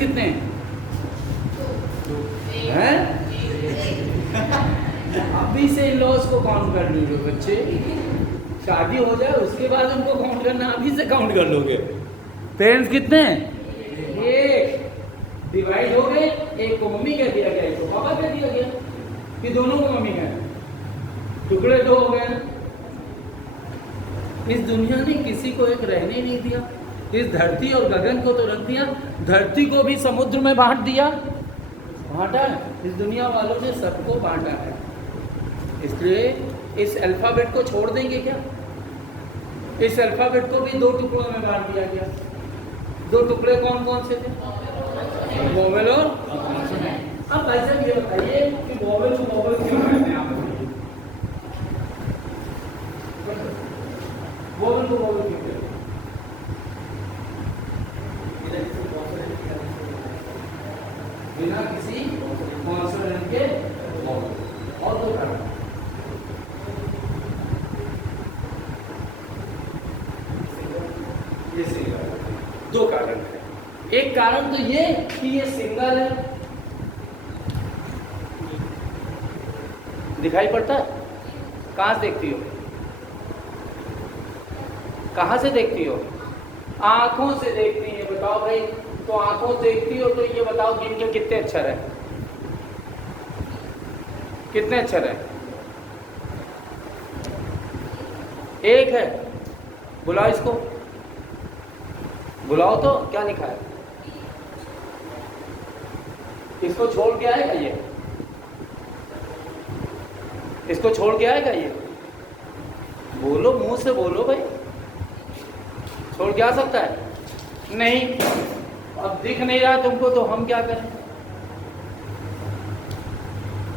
कितने हैं? अभी से इन लॉस को काउंट कर लीजिए बच्चे, शादी हो जाए उसके बाद उनको काउंट करना, अभी से काउंट कर लोगे। पेरेंट्स कितने हैं? एक। डिवाइड हो गए, एक को मम्मी कह दिया गया, एक को पापा कह दिया गया, कि दोनों को मम्मी कह, टुकड़े दो हो गए। इस दुनिया ने किसी को एक रहने नहीं दिया। इस धरती और गगन को तो रख दिया, धरती को भी समुद्र में बांट दिया, बांटा है। इस दुनिया वालों ने सबको बांटा है। इसलिए इस अल्फाबेट को छोड़ देंगे क्या? इस अल्फाबेट को भी दो टुकड़ों में बांट दिया गया। दो टुकड़े कौन कौन से थे? वोवेल और। अब भाई साहब ये बताइए कि वोवेल को वोवेल क्यों कहते हैं आप? वोवेल को वोवेल क्यों कहते हैं? बिना किसी कॉन्सोनेंट के वोवेल। और दो कारण, ये सिंगल, दो कारण है। एक कारण तो ये कि ये सिंगल है, दिखाई पड़ता है। कहां से देखती हो? कहां से देखती हो? आंखों से देखती है। बताओ भाई, तो आंखों से देखती हो तो ये बताओ कि इनके कितने अक्षर है? कितने अक्षर है? एक है। बुलाओ इसको, बुलाओ तो क्या लिखा है? इसको छोड़ के आएगा ये? इसको छोड़ के आएगा ये? बोलो, मुंह से बोलो भाई, छोड़ के आ सकता है? नहीं। अब दिख नहीं रहा तुमको तो हम क्या करें?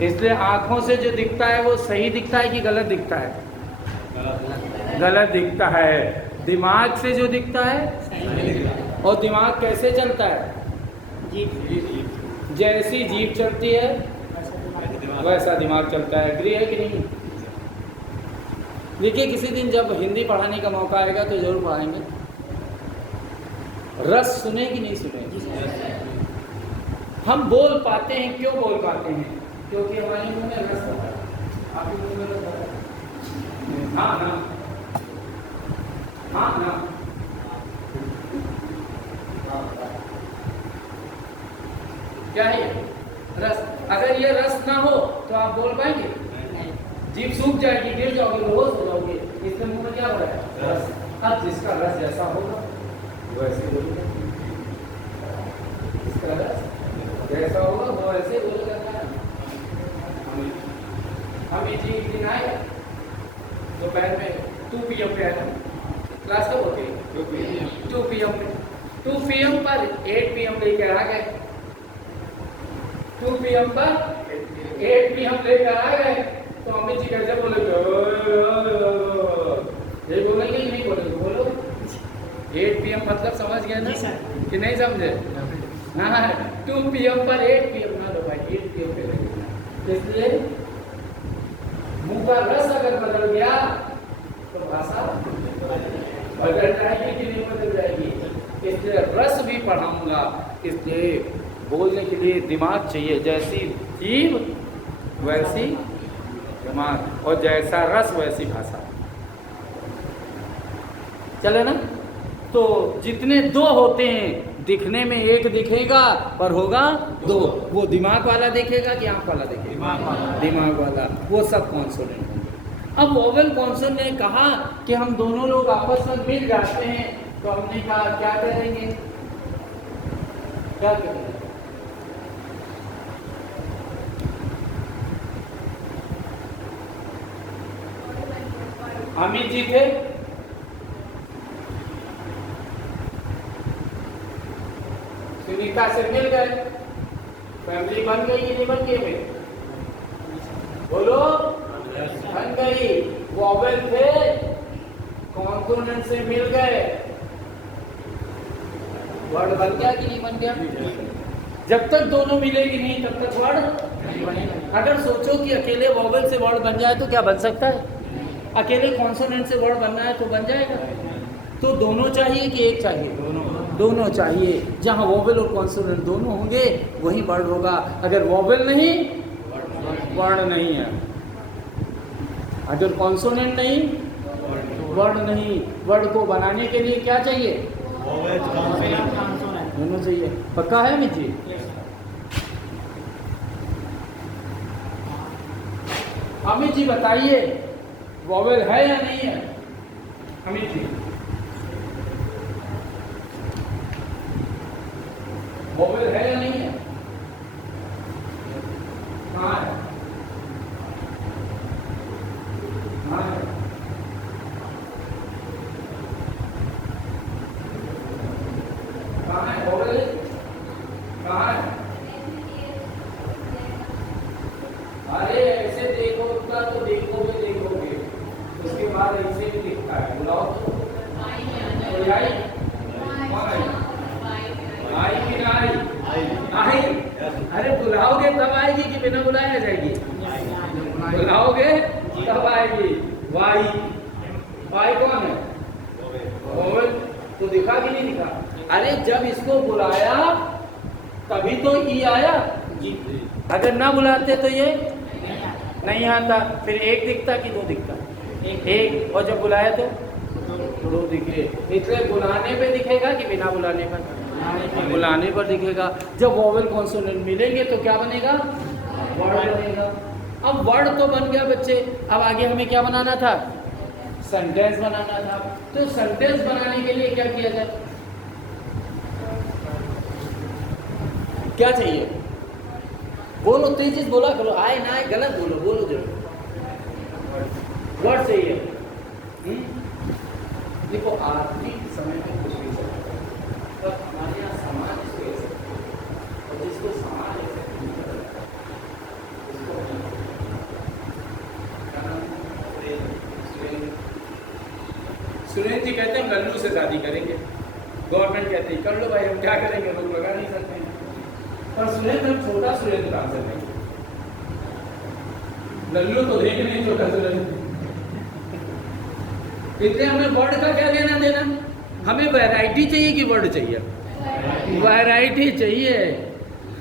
इसलिए आंखों से जो दिखता है वो सही दिखता है कि गलत दिखता है? गलत दिखता है। दिमाग से जो दिखता है, और दिमाग कैसे चलता है? जैसी जीभ चलती है वैसा दिमाग चलता है। एग्री है कि नहीं? देखिए, किसी दिन जब हिंदी पढ़ाने का मौका आएगा तो जरूर पढ़ाएंगे। रस सुने कि नहीं सुने? हम बोल पाते हैं, क्यों बोल पाते हैं? क्योंकि हमारे मुंह में रस होता है। आपके मुंह में रस होता है? हाँ ना, हाँ ना। क्या है रस? अगर ये रस ना हो तो आप बोल पाएंगे? जीभ सूख जाएगी, गिर जाओगे, बेहोश हो जाओगे। इसके मुंह में क्या हो रहा है? रस। अब जिसका रस जैसा होगा वैसे बोलेगा, जिसका रस जैसा होगा वो ऐसे बोलेगा। हम ये चीज दिन आए दोपहर में 2 PM पे आया, क्लास कब होती है? 2 PM में। 2 PM पर 8 PM लेकर आ गए। 2 PM पर 8 PM लेकर आ गए तो अमित जी कैसे बोलेंगे? ये बोलेंगे कि नहीं बोलेंगे? बोलो। 8 PM मतलब समझ गए ना कि नहीं समझे? हाँ, 2 PM पर 8 PM ना लो भाई, 8 PM पे लगेगा। इसलिए मुंह का रस अगर बदल गया तो भाषा बदल जाएगी कि नहीं बदल जाएगी? इसलिए रस भी पढ़ाऊंगा। इसलिए बोलने के लिए दिमाग चाहिए। जैसी जीभ वैसी दिमाग, और जैसा रस वैसी भाषा। चले ना? तो जितने दो होते हैं, दिखने में एक दिखेगा पर होगा दो। वो दिमाग वाला देखेगा कि आंख वाला देखेगा? दिमाग वाला। वो सब कॉन्सोनेंट होंगे। अब वोवेल कॉन्सोनेंट ने कहा कि हम दोनों लोग आपस में मिल जाते हैं, तो हमने कहा क्या करेंगे? क्या करेंगे? अमित जी थे, सुनीता से मिल गए, फैमिली बन गई कि नहीं बन गई? में बोलो, बन गई। वोवेल थे, कॉन्सोनेंट से मिल गए, वर्ड बन गया कि नहीं बन गया? जब तक दोनों मिलेगी नहीं तब तक वर्ड नहीं बनेगा। अगर सोचो कि अकेले वोवेल से वर्ड बन जाए तो क्या बन सकता है? अकेले कॉन्सोनेंट से वर्ड बनना है तो बन जाएगा? तो दोनों चाहिए कि एक चाहिए? दोनों। दोनों चाहिए। जहाँ वोवेल और कॉन्सोनेंट दोनों होंगे वही वर्ड होगा। अगर वोवेल नहीं, वर्ण नहीं है। अगर कॉन्सोनेंट नहीं, वर्ण नहीं। वर्ड को बनाने के लिए क्या चाहिए? दोनों चाहिए। पक्का है अमित जी? अमित जी बताइए, वोवेल है या नहीं है? अमित जी, वोवेल है या नहीं है? कहाँ है? कहाँ है? कहाँ है वोवेल? कहाँ है? अरे ऐसे देखोगे तो देखोगे उसके बाद ऐसे भी दिखता है। बुलाओ तो आई कि ना आई? अरे बुलाओगे तब आएगी कि बिना बुलाए आ जाएगी? बुलाओगे तब आएगी। वाई, वाई कौन है? वोवेल। तो दिखा कि नहीं दिखा? अरे जब इसको बुलाया तभी तो ई आया। अगर ना बुलाते तो ये नहीं आता। फिर एक दिखता कि दो दिखता? एक। और जब बुलाया तो दो दिखे। इसलिए बुलाने पे दिखेगा कि बिना बुलाने पर? बुलाने पर दिखेगा। जब वोवेल कॉन्सोनेंट मिलेंगे तो क्या बनेगा? वर्ड बनेगा। अब वर्ड तो बन गया बच्चे, अब आगे हमें क्या बनाना था? सेंटेंस बनाना था। तो सेंटेंस बनाने के लिए क्या किया जाए? क्या चाहिए? बोलो, तेज बोला करो। आए ना आए गलत बोलो, बोलो जरूर। वर्ड चाहिए। देखो आधुनिक समय में कुछ भी सकता है, पर हमारे यहाँ समाज इसको ऐसे और जिसको समाज ऐसे सुरेंद्र जी कहते हैं हम लल्लू से शादी करेंगे। गवर्नमेंट कहती है कर लो भाई, हम क्या करेंगे, लोग लगा नहीं सकते हैं। पर सुरेंद्र हम छोटा सुरेंद्र कहाँ से लेंगे? लल्लू तो देख नहीं छोटा सुरेंद्र। इसलिए हमें वर्ड का क्या लेना देना? हमें वैरायटी चाहिए कि वर्ड चाहिए? वैरायटी चाहिए।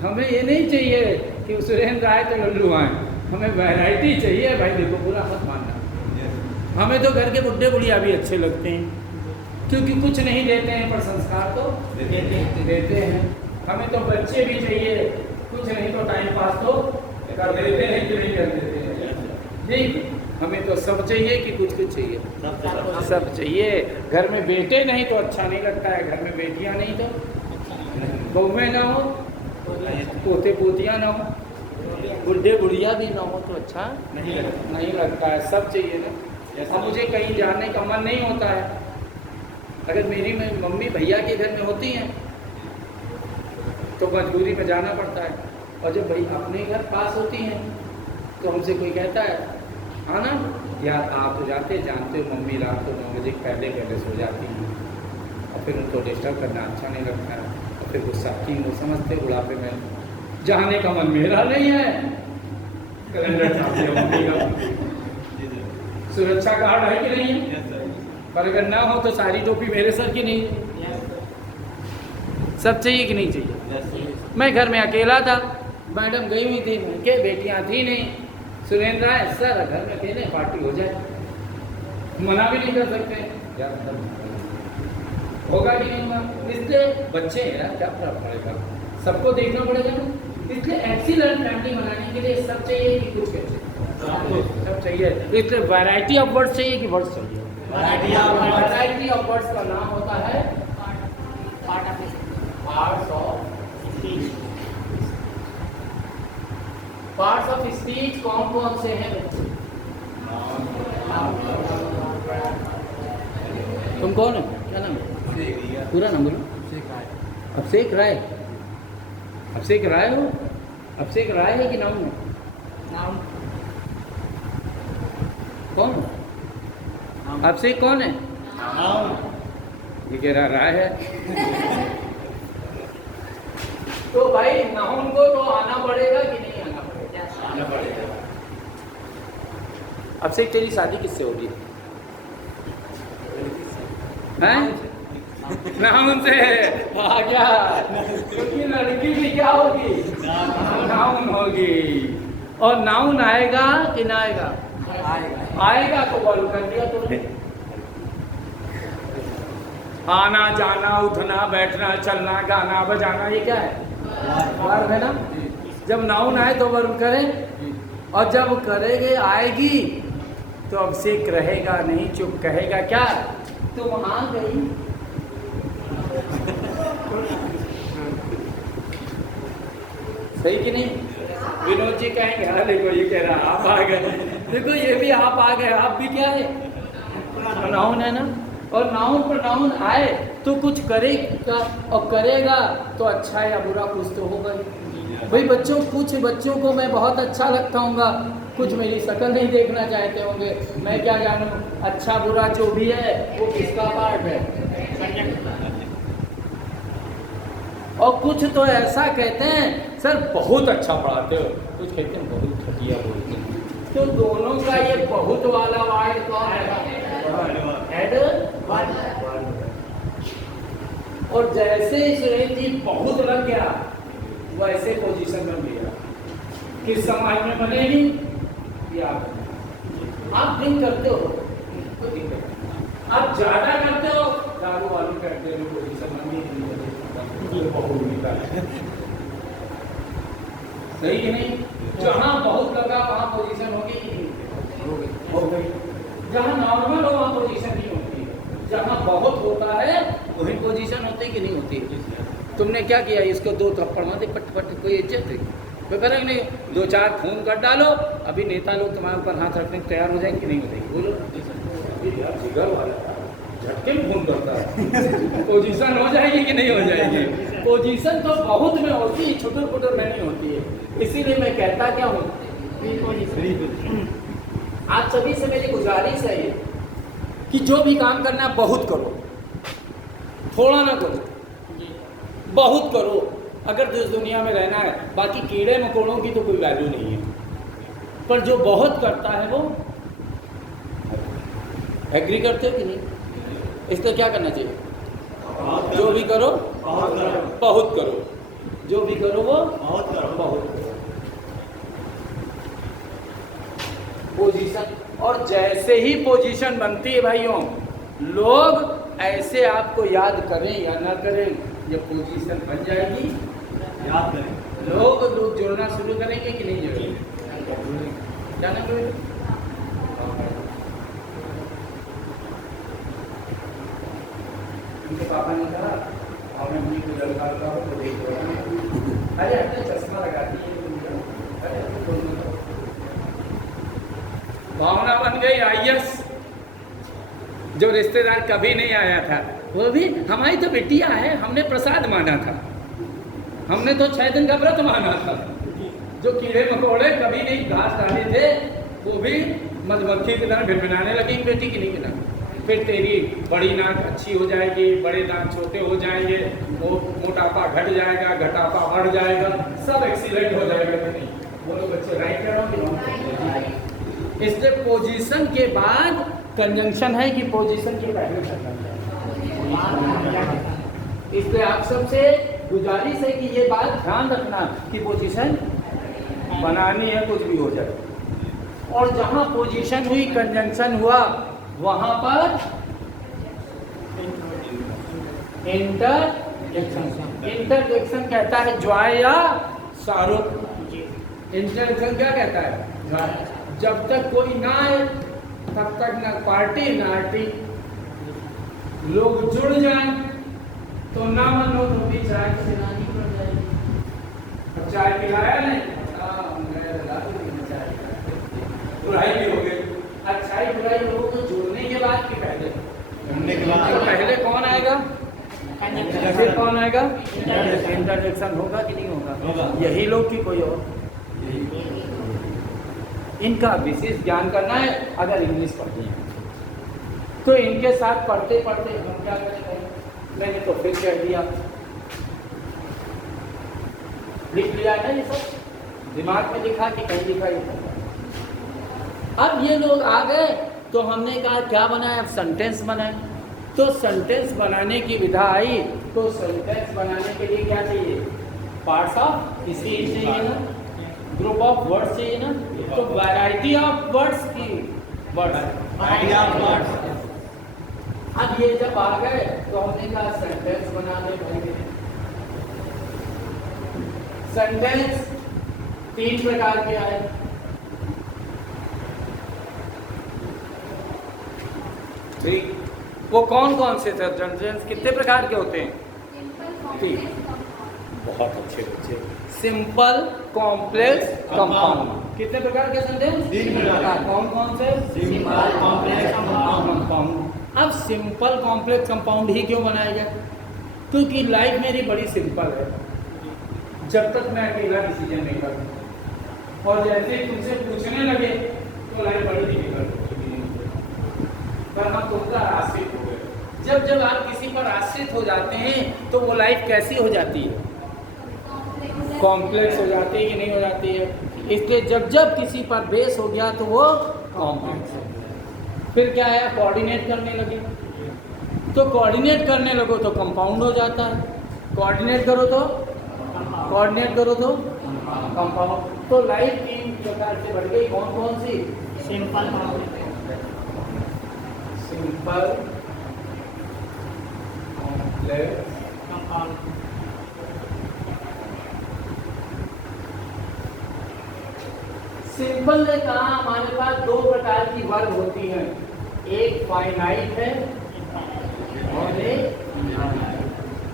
हमें ये नहीं चाहिए कि सुरेंद्र आए तो लल्लू आए, हमें वैरायटी चाहिए भाई। देखो बुरा मत मानना, हमें तो घर के बुढ़े बुढ़िया भी अच्छे लगते हैं क्योंकि कुछ नहीं देते हैं पर संस्कार तो देते हैं। हमें तो बच्चे भी चाहिए, कुछ नहीं तो टाइम पास तो कर देते हैं कि नहीं कर देते हैं। यही हमें तो सब चाहिए कि कुछ कुछ चाहिए? सब चाहिए। घर में बेटे नहीं तो अच्छा नहीं लगता है, घर में बेटियां नहीं तो बहुएं ना हो, पोते पोतियां ना हो, बुढ़े बुढ़िया भी ना हो तो अच्छा नहीं लगता है। सब चाहिए ना। अब मुझे कहीं जाने का मन नहीं होता है, अगर मेरी मम्मी भैया के घर में होती हैं तो मजबूरी में जाना पड़ता है। और जब भाई अपने घर पास होती हैं तो हमसे कोई कहता है आना, यार आप तो जाते जानते हो मम्मी रात को 9 बजे पहले सो जाती हैं और फिर उनको डिस्टर्ब करना अच्छा नहीं लगता है और फिर गुस्सा की वो समझते बुढ़ापे में जाने का मन मेरा नहीं है। कैलेंडर चाहते हो मम्मी का, सुरक्षा गार्ड है कि नहीं है? पर अगर ना हो तो सारी टोपी मेरे सर की नहीं है। सब चाहिए कि नहीं चाहिए? मैं घर में अकेला था, मैडम गई हुई थी, उनके बेटियां थी नहीं। सुरेंद्र आए, सर घर में अकेले पार्टी हो जाए, मना भी नहीं कर सकते होगा कि नहीं होगा? इसलिए बच्चे हैं क्या फर्क पड़ेगा, सबको देखना पड़ेगा ना। इसलिए एक्सीलेंट फैमिली बनाने के लिए सब चाहिए कि कुछ चाहिए? सब चाहिए। इसलिए वैरायटी ऑफ वर्ड्स चाहिए कि वर्ड्स चाहिए? वैरायटी ऑफ वर्ड्स का नाम होता है parts of speech. Parts of speech कौन कौन से हैं बच्चे? तुम कौन हो? क्या नाम है? पूरा नाम बोलो। अभिषेक राय। अभिषेक राय हो? अभिषेक राय है कि नाम है? नाम कौन? अभिषेक कौन है? ये कह रहा राय है। तो भाई नाउन को तो आना पड़ेगा कि नहीं आना पड़ेगा? आना पड़ेगा। अभिषेक तेरी शादी किससे होगी? हैं? नाउन से आ गया, क्योंकि लड़की भी क्या होगी, नाउन होगी। और नाउन आएगा कि ना आएगा, आएगा तो वर्ब कर दिया तुमने। आना जाना उठना बैठना चलना गाना बजाना ये क्या है, वर्ब है ना। जब नाउन आए तो वर्ब करें, और जब करेंगे आएगी तो अब से रहेगा नहीं, चुप कहेगा क्या, तुम वहां गई। सही कि नहीं। विनोद जी कहेंगे हाँ देखो ये कह रहा आप आ गए, देखो ये भी आप आ गए, आप भी क्या है, नाउन है ना। और नाउन पर नाउन आए तो कुछ करेगा, और करेगा तो अच्छा या बुरा कुछ तो होगा भाई। बच्चों, कुछ बच्चों को मैं बहुत अच्छा लगता हूँगा, कुछ मेरी शक्ल नहीं देखना चाहते होंगे, मैं क्या जानूँ, अच्छा बुरा जो भी है वो किसका पार्ट है। और कुछ तो ऐसा कहते हैं सर बहुत अच्छा पढ़ाते हो, कुछ कहते हैं बहुत घटिया बोलते हैं। तो दोनों का ये बहुत वाला वार्ड कौन है, हेड। और जैसे सुरेश जी बहुत लग गया वैसे पोजीशन बन गया, किस समाज में बनेगी ये आप ड्रिंक करते हो, आप ज्यादा करते हो, दारू वालू करते हो, पोजीशन बन गई, सही कि नहीं। जहाँ बहुत लगा वहाँ पोजीशन होगी, हो गई। जहाँ नॉर्मल हो वहाँ पोजीशन नहीं होती, जहाँ बहुत होता है वही पोजीशन होती कि नहीं होती। तुमने क्या किया, इसको 2 थप्पड़ मार दे पट पट, कोई इज्जत है कोई करेंगे नहीं, 2-4 खून कर डालो, अभी नेता लोग तुम्हारे ऊपर हाथ रखने को तैयार हो जाएंगे कि नहीं हो जाएंगे, बोलो। जिगर वाला झटके में खून करता है, पोजीशन हो जाएगी कि नहीं हो जाएगी। पोजीशन तो बहुत में होती है, छुटर पुटर में नहीं होती है। इसीलिए मैं कहता क्या हूँ, आप सभी से मेरी गुजारिश है कि जो भी काम करना बहुत करो, थोड़ा ना करो, बहुत करो, अगर इस दुनिया में रहना है। बाकी कीड़े मकोड़ों की तो कोई वैल्यू नहीं है, पर जो बहुत करता है वो, एग्री करते हो कि नहीं। इसलिए क्या करना चाहिए, जो भी करो बहुत करो, जो भी करो वो बहुत करो। पोजीशन, और जैसे ही पोजीशन बनती है भाइयों, लोग ऐसे आपको याद करें या ना करें, जब पोजीशन बन जाएगी याद करें, लोग जुड़ना शुरू करेंगे कि नहीं जुड़ेंगे, क्या ना करें। उनके पापा ने कहा और मैं मम्मी को लड़का हो तो देख रहा, अरे अपने चश्मा लगाती है, भावना बन गई IAS। जो रिश्तेदार कभी नहीं आया था, वो भी हमारी तो बिटिया है, हमने प्रसाद माना था, हमने तो 6 दिन का व्रत माना था। जो कीड़े मकोड़े कभी नहीं घास डाले थे, वो भी मधुमक्खी की तरह भिनभिनाने लगी, बेटी की नहीं बिना। फिर तेरी बड़ी नाक अच्छी हो जाएगी, बड़े दांत छोटे हो जाएंगे, वो मोटापा घट जाएगा, घटापा बढ़ जाएगा, सब एक्सीलेंट हो जाएगा कि नहीं। बोलो बच्चे, राइट कह रहा हूँ कि रॉन्ग। इसलिए पोजीशन के बाद कंजंक्शन है कि पोजीशन के पहले कंजंक्शन। इसलिए आप सबसे गुजारिश है कि ये बात ध्यान रखना कि पोजीशन बनानी है, कुछ भी हो जाए। और जहां पोजीशन हुई, कंजंक्शन हुआ, वहां पर इंटरजेक्शन कहता है ज्वाय या शाहरुख। इंटरजेक्शन क्या कहता है, जब तक कोई ना आए तब तक ना पार्टी ना आर्टी। लोग जुड़ जाएं तो ना मन हो तो भी चाय पिलानी पड़ जाएगी। चाय पिलाया नहीं, बुराई भी हो गई। अच्छाई बुराई लोगों को जोड़ने के बाद कि पहले, पहले कौन आएगा, फिर कौन आएगा, इंटरजेक्शन होगा कि नहीं होगा, यही लोग की कोई और। इनका विशेष ज्ञान करना है। अगर इंग्लिश पढ़ते हैं तो इनके साथ पढ़ते पढ़ते हम क्या करेंगे, मैंने तो फिर कह दिया, लिख लिया है ना, ये सब दिमाग में लिखा कि कहीं लिखा ही था। अब ये लोग आ गए तो हमने कहा क्या बनाए, अब सेंटेंस बनाए। तो सेंटेंस बनाने की विधा आई, तो सेंटेंस बनाने के लिए क्या चाहिए? पार्ट्स ऑफ स्पीच चाहिए ना, ग्रुप ऑफ वर्ड्स चाहिए ना, तो वैरायटी ऑफ वर्ड्स की वर्ड्स। अब ये जब आ गए तो हमने कहा सेंटेंस बनाने पड़ेंगे। सेंटेंस 3 प्रकार के आए। ठीक, वो कौन कौन से थे? सेंटेंस कितने प्रकार के होते हैं? ठीक, बहुत अच्छे बच्चे। Simple, complex, compound. कितने प्रकार के सेंटेंस? 3 प्रकार। कौन कौन से? Simple, complex, compound. अब सिंपल, कॉम्प्लेक्स, कंपाउंड ही क्यों बनाया गया? क्योंकि लाइफ मेरी बड़ी सिंपल है, जब तक मैं अकेला डिसीजन नहीं करता, और जैसे तुमसे पूछने लगे तो लाइफ बड़ी डिफिकल्ट हो चुकी है। पर हम तुमका आश्रित हो गए। जब जब आप किसी पर आश्रित हो जाते हैं तो वो लाइफ कैसी हो जाती है? कॉम्प्लेक्स हो जाती है कि नहीं हो जाती है? इसलिए जब जब किसी पर बेस हो गया तो वो कॉम्प्लेक्स हो गया। फिर क्या है? कोऑर्डिनेट करने लगे, तो कोऑर्डिनेट करने लगो तो कंपाउंड हो जाता है। कोऑर्डिनेट करो तो कंपाउंड। तो लाइफ 3 प्रकार से बढ़ गई। कौन कौन सी? Simple, complex, compound. सिंपल ने कहा हमारे पास 2 प्रकार की वर्ग होती हैं, एक फाइनाइट है और एक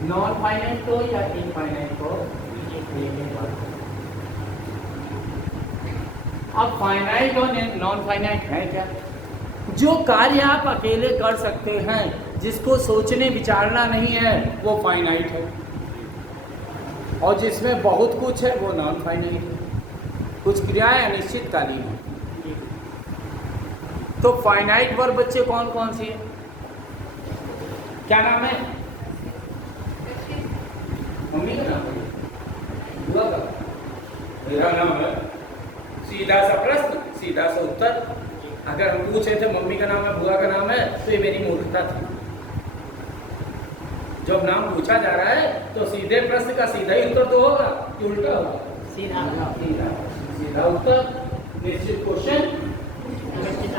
नॉन फाइनाइट हो या इनफाइनाइट हो। अब फाइनाइट और नॉन फाइनाइट है क्या? जो कार्य आप अकेले कर सकते हैं, जिसको सोचने विचारना नहीं है, वो फाइनाइट है, और जिसमें बहुत कुछ है वो नॉन फाइनाइट है। कुछ क्रियाएं अनिश्चितकालीन है। तो फाइनाइट वर्ब बच्चे कौन कौन सी है? क्या नाम है? मम्मी का नाम है? बुआ का? मेरा नाम है। सीधा सा प्रश्न, सीधा सा उत्तर। अगर हम पूछे थे मम्मी का नाम है, बुआ का नाम है, तो ये मेरी मूर्खता थी। जब नाम पूछा जा रहा है तो सीधे प्रश्न का सीधा ही उत्तर तो होगा कि उल्टा होगा? सीधा उत्तर, निश्चित क्वेश्चन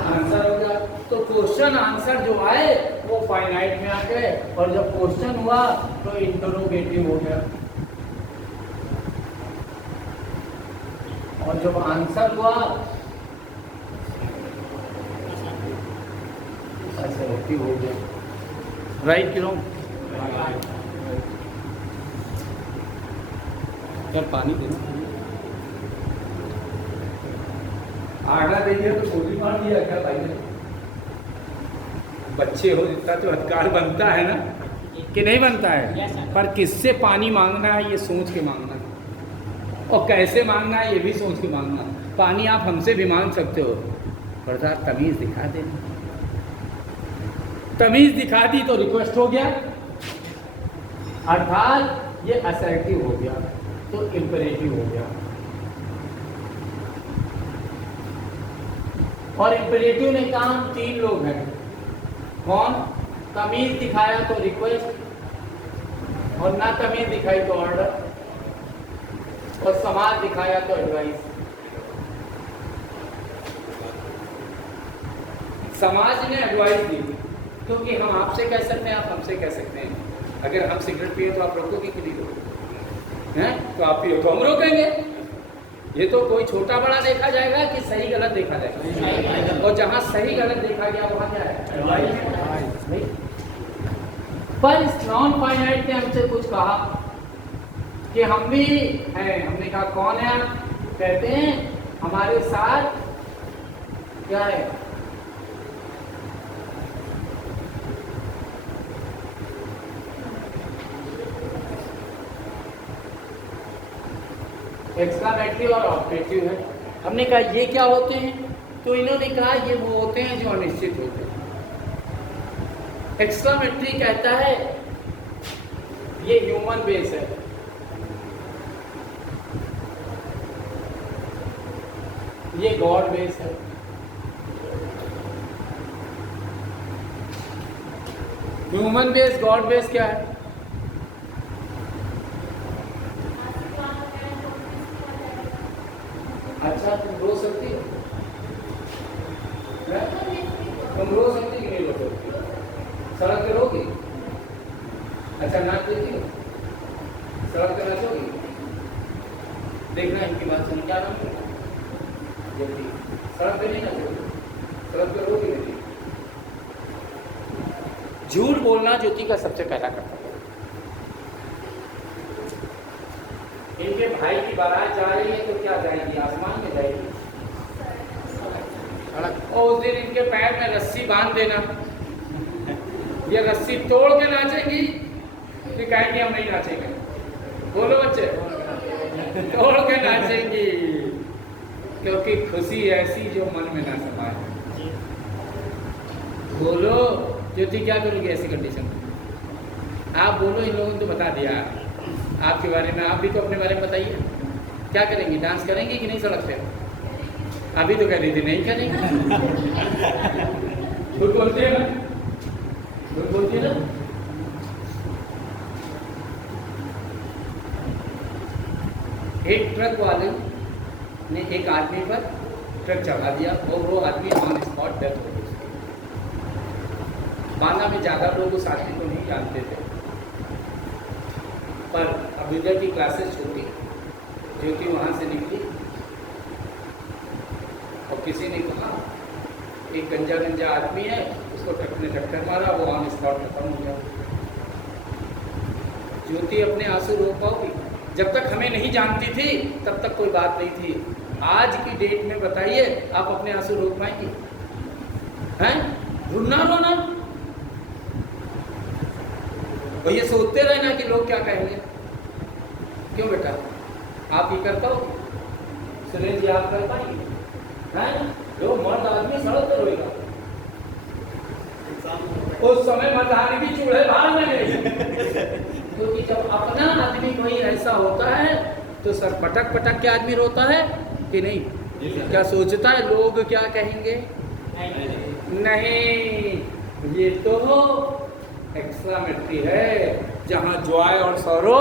आंसर होगा। तो क्वेश्चन आंसर जो आए वो फाइनाइट में आ गए, और जब क्वेश्चन हुआ तो इंटरोगेटिव हो गया, और जब आंसर हुआ असर्टिव हो गया। राइट कि रॉन्ग? यार पानी देना। आगरा देखिए तो गोली मार दिया क्या भाई ने? बच्चे हो, इतना तो अधिकार बनता है ना कि नहीं बनता है? पर किससे पानी मांगना है ये सोच के मांगना है, और कैसे मांगना है ये भी सोच के मांगना है। पानी आप हमसे भी मांग सकते हो, पर तमीज दिखा देना। तमीज दिखा दी तो रिक्वेस्ट हो गया, अर्थात ये असर्टिव हो गया, तो इंपेरेटिव हो गया। और इंपेरेटिव ने कहा हम 3 लोग हैं। कौन? तमीज दिखाया तो रिक्वेस्ट, और ना तमीज दिखाई तो ऑर्डर, और समाज दिखाया तो एडवाइस। समाज ने एडवाइस दी क्योंकि हम आपसे कह सकते हैं, आप हमसे कह सकते हैं। अगर हम सिगरेट पिए तो आप रोकोगे कि नहीं रोकोगे? हैं? तो आप पियो तो हम रोकेंगे। ये तो कोई छोटा बड़ा देखा जाएगा कि सही गलत देखा जाएगा? और जहाँ सही गलत देखा गया वहाँ क्या है? पर इस नॉन फाइनाइट ने हमसे कुछ कहा कि हम भी हैं। हमने कहा कौन है आप? कहते हैं हमारे साथ क्या है? एक्सक्लामेटरी और ऑपरेटिव है। हमने कहा ये क्या होते हैं? तो इन्होंने कहा ये वो होते हैं जो अनिश्चित होते हैं। एक्सक्लामेटरी कहता है ये ह्यूमन बेस है, ये गॉड बेस है। ह्यूमन बेस, गॉड बेस क्या है? अच्छा तुम रो सकती हो? तुम रो सकती कि नहीं रो सकती? सड़क पे रोगी? अच्छा नाच देती हो? सड़क पे नाचोगी? देखना इनकी बात सुन, क्या नाम है? ज्योति। सड़क पे नहीं नाचोगी, सड़क पे रोगी नहीं। झूठ बोलना ज्योति का सबसे पहला कर्तव्य। इनके भाई की बारात जा रही है तो क्या जाएगी? आसमान में जाएगी। और उस दिन इनके पैर में रस्सी बांध देना, ये रस्सी तोड़ के नाचेंगी कि कहेंगे हम नहीं नाचेंगे? बोलो बच्चे, तोड़ के नाचेंगी, क्योंकि खुशी ऐसी जो मन में ना समाये। बोलो ज्योति, क्या करोगे ऐसी कंडीशन में? आप बोलो, इन लोगों ने तो बता दिया आपके बारे में, आप भी तो अपने बारे में बताइए। क्या करेंगी? डांस करेंगी कि नहीं सड़क पे? अभी तो कह रही थी नहीं करेंगे। खुद बोलती है ना, खुद बोलती है ना। एक ट्रक वाले ने एक आदमी पर ट्रक चढ़ा दिया और वो आदमी ऑन स्पॉट डेथ हो गई। बांदा में ज़्यादा लोग उस आदमी को नहीं जानते थे, पर अभ्युदय की क्लासेस छूटी, ज्योति वहाँ से निकली और किसी ने कहा एक गंजा आदमी है, उसको ट्रक ने टक्कर मारा, वो ऑन स्पॉट खत्म हो गया। ज्योति अपने आंसू रोक पाओगी? जब तक हमें नहीं जानती थी तब तक कोई बात नहीं थी। आज की डेट में बताइए, आप अपने आंसू रोक पाएंगे? हैं? रोना रोना और ये सोचते रहना कि लोग क्या कहेंगे। क्यों बेटा, आप ये कर पाओ? सुरेश जी आप कर पाएंगे? हैं? जो मर्द आदमी सड़क पर रोएगा, उस समय मर्दानी भी चूल्हे बाहर लगे। क्योंकि जब अपना आदमी कोई ऐसा होता है तो सर पटक पटक के आदमी रोता है कि नहीं? क्या सोचता है लोग क्या कहेंगे? नहीं, ये तो एक्सट्रामेट्री है, जहाँ जॉय और सरो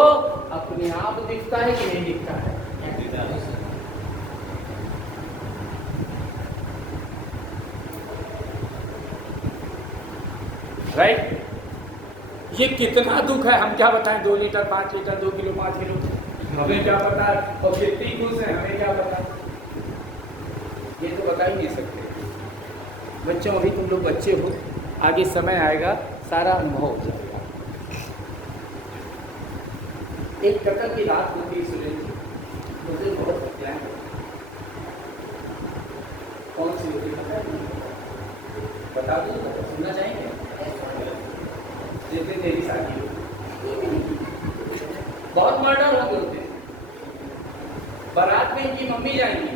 अपने आप दिखता है कि नहीं दिखता है? राइट? ये कितना दुख है, हम क्या बताएं? 2 लीटर 5 लीटर 2 किलो 5 किलो, हमें क्या पता? और कितनी खुश है, हमें क्या पता? ये तो बता ही नहीं सकते। बच्चों, अभी तुम लोग बच्चे हो, आगे समय आएगा सारा अनुभव हो जाएगा। एक कटक की रात होती सुरेश जी, मुझे बहुत प्लान, कौन सी होती बता दो, सुनना चाहेंगे? जिस दिन तेरी शादी हो, बहुत मर्डर हो गए। बारात में इनकी मम्मी जाएंगी,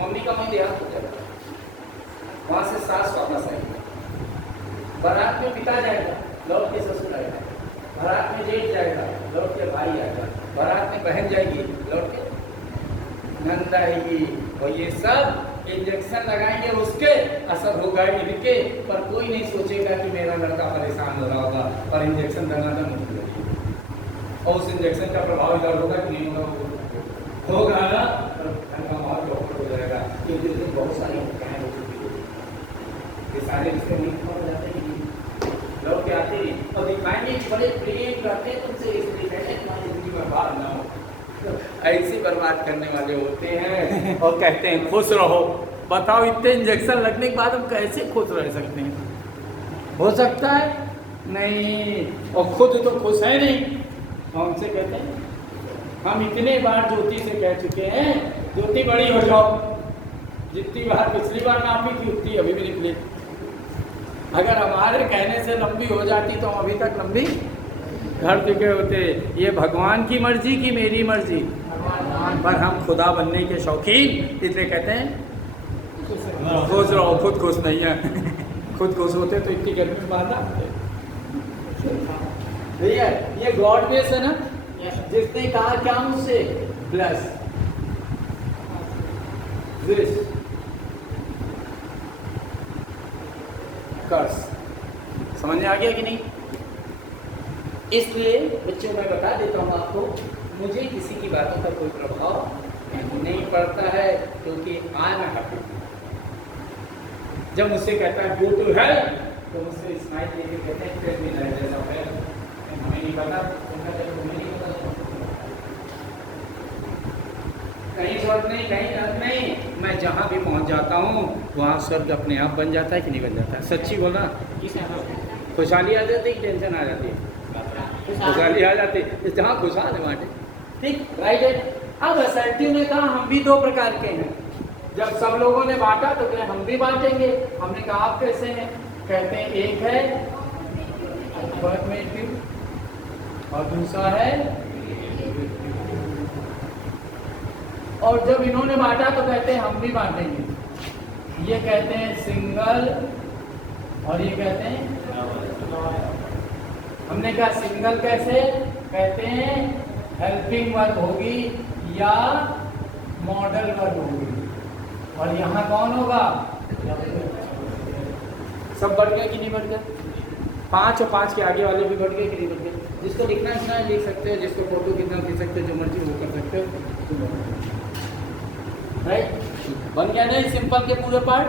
मम्मी का वहीं देहात हो जाएगा, वहां से सास वापस आएगी। बारात में पिता जाएगा, लौट के ससुर आएगा। बारात में जेठ जाएगा, लौट के भाई आएगा। बारात में बहन जाएगी, लौट के नंद आएगी। और ये सब इंजेक्शन लगाएंगे, उसके असर होगा इनके, पर कोई नहीं सोचेगा कि मेरा लड़का परेशान हो रहा होगा, और इंजेक्शन लगाना मुश्किल है। और उस इंजेक्शन का प्रभाव इधर होगा कि नहीं होगा ना, तो माहौल डॉक्टर हो जाएगा। क्योंकि बहुत सारी हत्याएं हो चुकी होती, ये सारे रिश्ते नहीं खत्म हो जाते हैं, लोग के आते हैं और दिखाएंगे कि बड़े प्रेम करते हैं तुमसे, इसलिए कहते हैं तुम्हारी जिंदगी बर्बाद ना हो। ऐसी बर्बाद करने वाले होते हैं और कहते हैं खुश रहो। बताओ, इतने इंजेक्शन लगने के बाद हम कैसे खुश रह सकते हैं? हो सकता है नहीं, और खुद तो खुश है नहीं। हमसे कहते हैं, हम इतने बार ज्योति से कह चुके हैं, ज्योति बड़ी हो जाओ। जितनी बार पिछली बार नापी थी उतनी अभी भी निकली। अगर हमारे कहने से लंबी हो जाती तो हम अभी तक लंबी घर चुके होते। ये भगवान की मर्जी की मेरी मर्जी, पर हम खुदा बनने के शौकीन, इसलिए कहते हैं खुश रहो। खुद खुश नहीं है। खुद खुश होते तो इतनी गर्मी में बांधा। भैया ये गॉड बेस है ना, जिसने कहा क्या मुझसे? ब्लेस दिस, कर्स। समझ में आ गया कि नहीं? इसलिए बच्चों मैं बता देता हूँ आपको, मुझे किसी की बातों का कोई प्रभाव नहीं पड़ता है, क्योंकि आई एम हैप्पी। जब मुझसे कहता है गो टू हेल्थ, तो मुझसे स्माइल देके कहते हैं फिर भी नहीं जैसा है, हमें नहीं पता, उनका जब तुम्हें नहीं पता, कहीं स्वर्ग नहीं, कहीं नर्क नहीं, मैं जहाँ भी पहुँच जाता हूँ वहाँ स्वर्ग अपने आप बन जाता है कि नहीं बन जाता है? सच्ची बोला, खुशहाली आ जाती है, टेंशन आ जाती है? खुशहाली आ जाती है, जहाँ खुशहाल है वहाँ ठीक, राइट है। अब असर्टिव ने कहा हम भी दो प्रकार के हैं, जब सब लोगों ने बांटा तो क्या हम भी बांटेंगे। हमने कहा आप कैसे हैं? कहते हैं एक है अफर्मेटिव और दूसरा है, और जब इन्होंने बांटा तो कहते हैं हम भी बांटेंगे। ये कहते हैं सिंगल और ये कहते हैं, हमने कहा सिंगल कैसे? कहते हैं हेल्पिंग वर्ब होगी या मॉडल वर्ब होगी, और यहाँ कौन होगा? सब बढ़ गया कि नहीं बढ़ गया? 5 और 5 के आगे वाले भी बढ़ गए कि नहीं बढ़ गए? जिसको लिखना इतना लिख सकते हो, जिसको फोटो कितना खींच सकते हो, जो मर्जी वो कर सकते हो, राइट? बन गया नहीं सिंपल के पूरे पार्ट?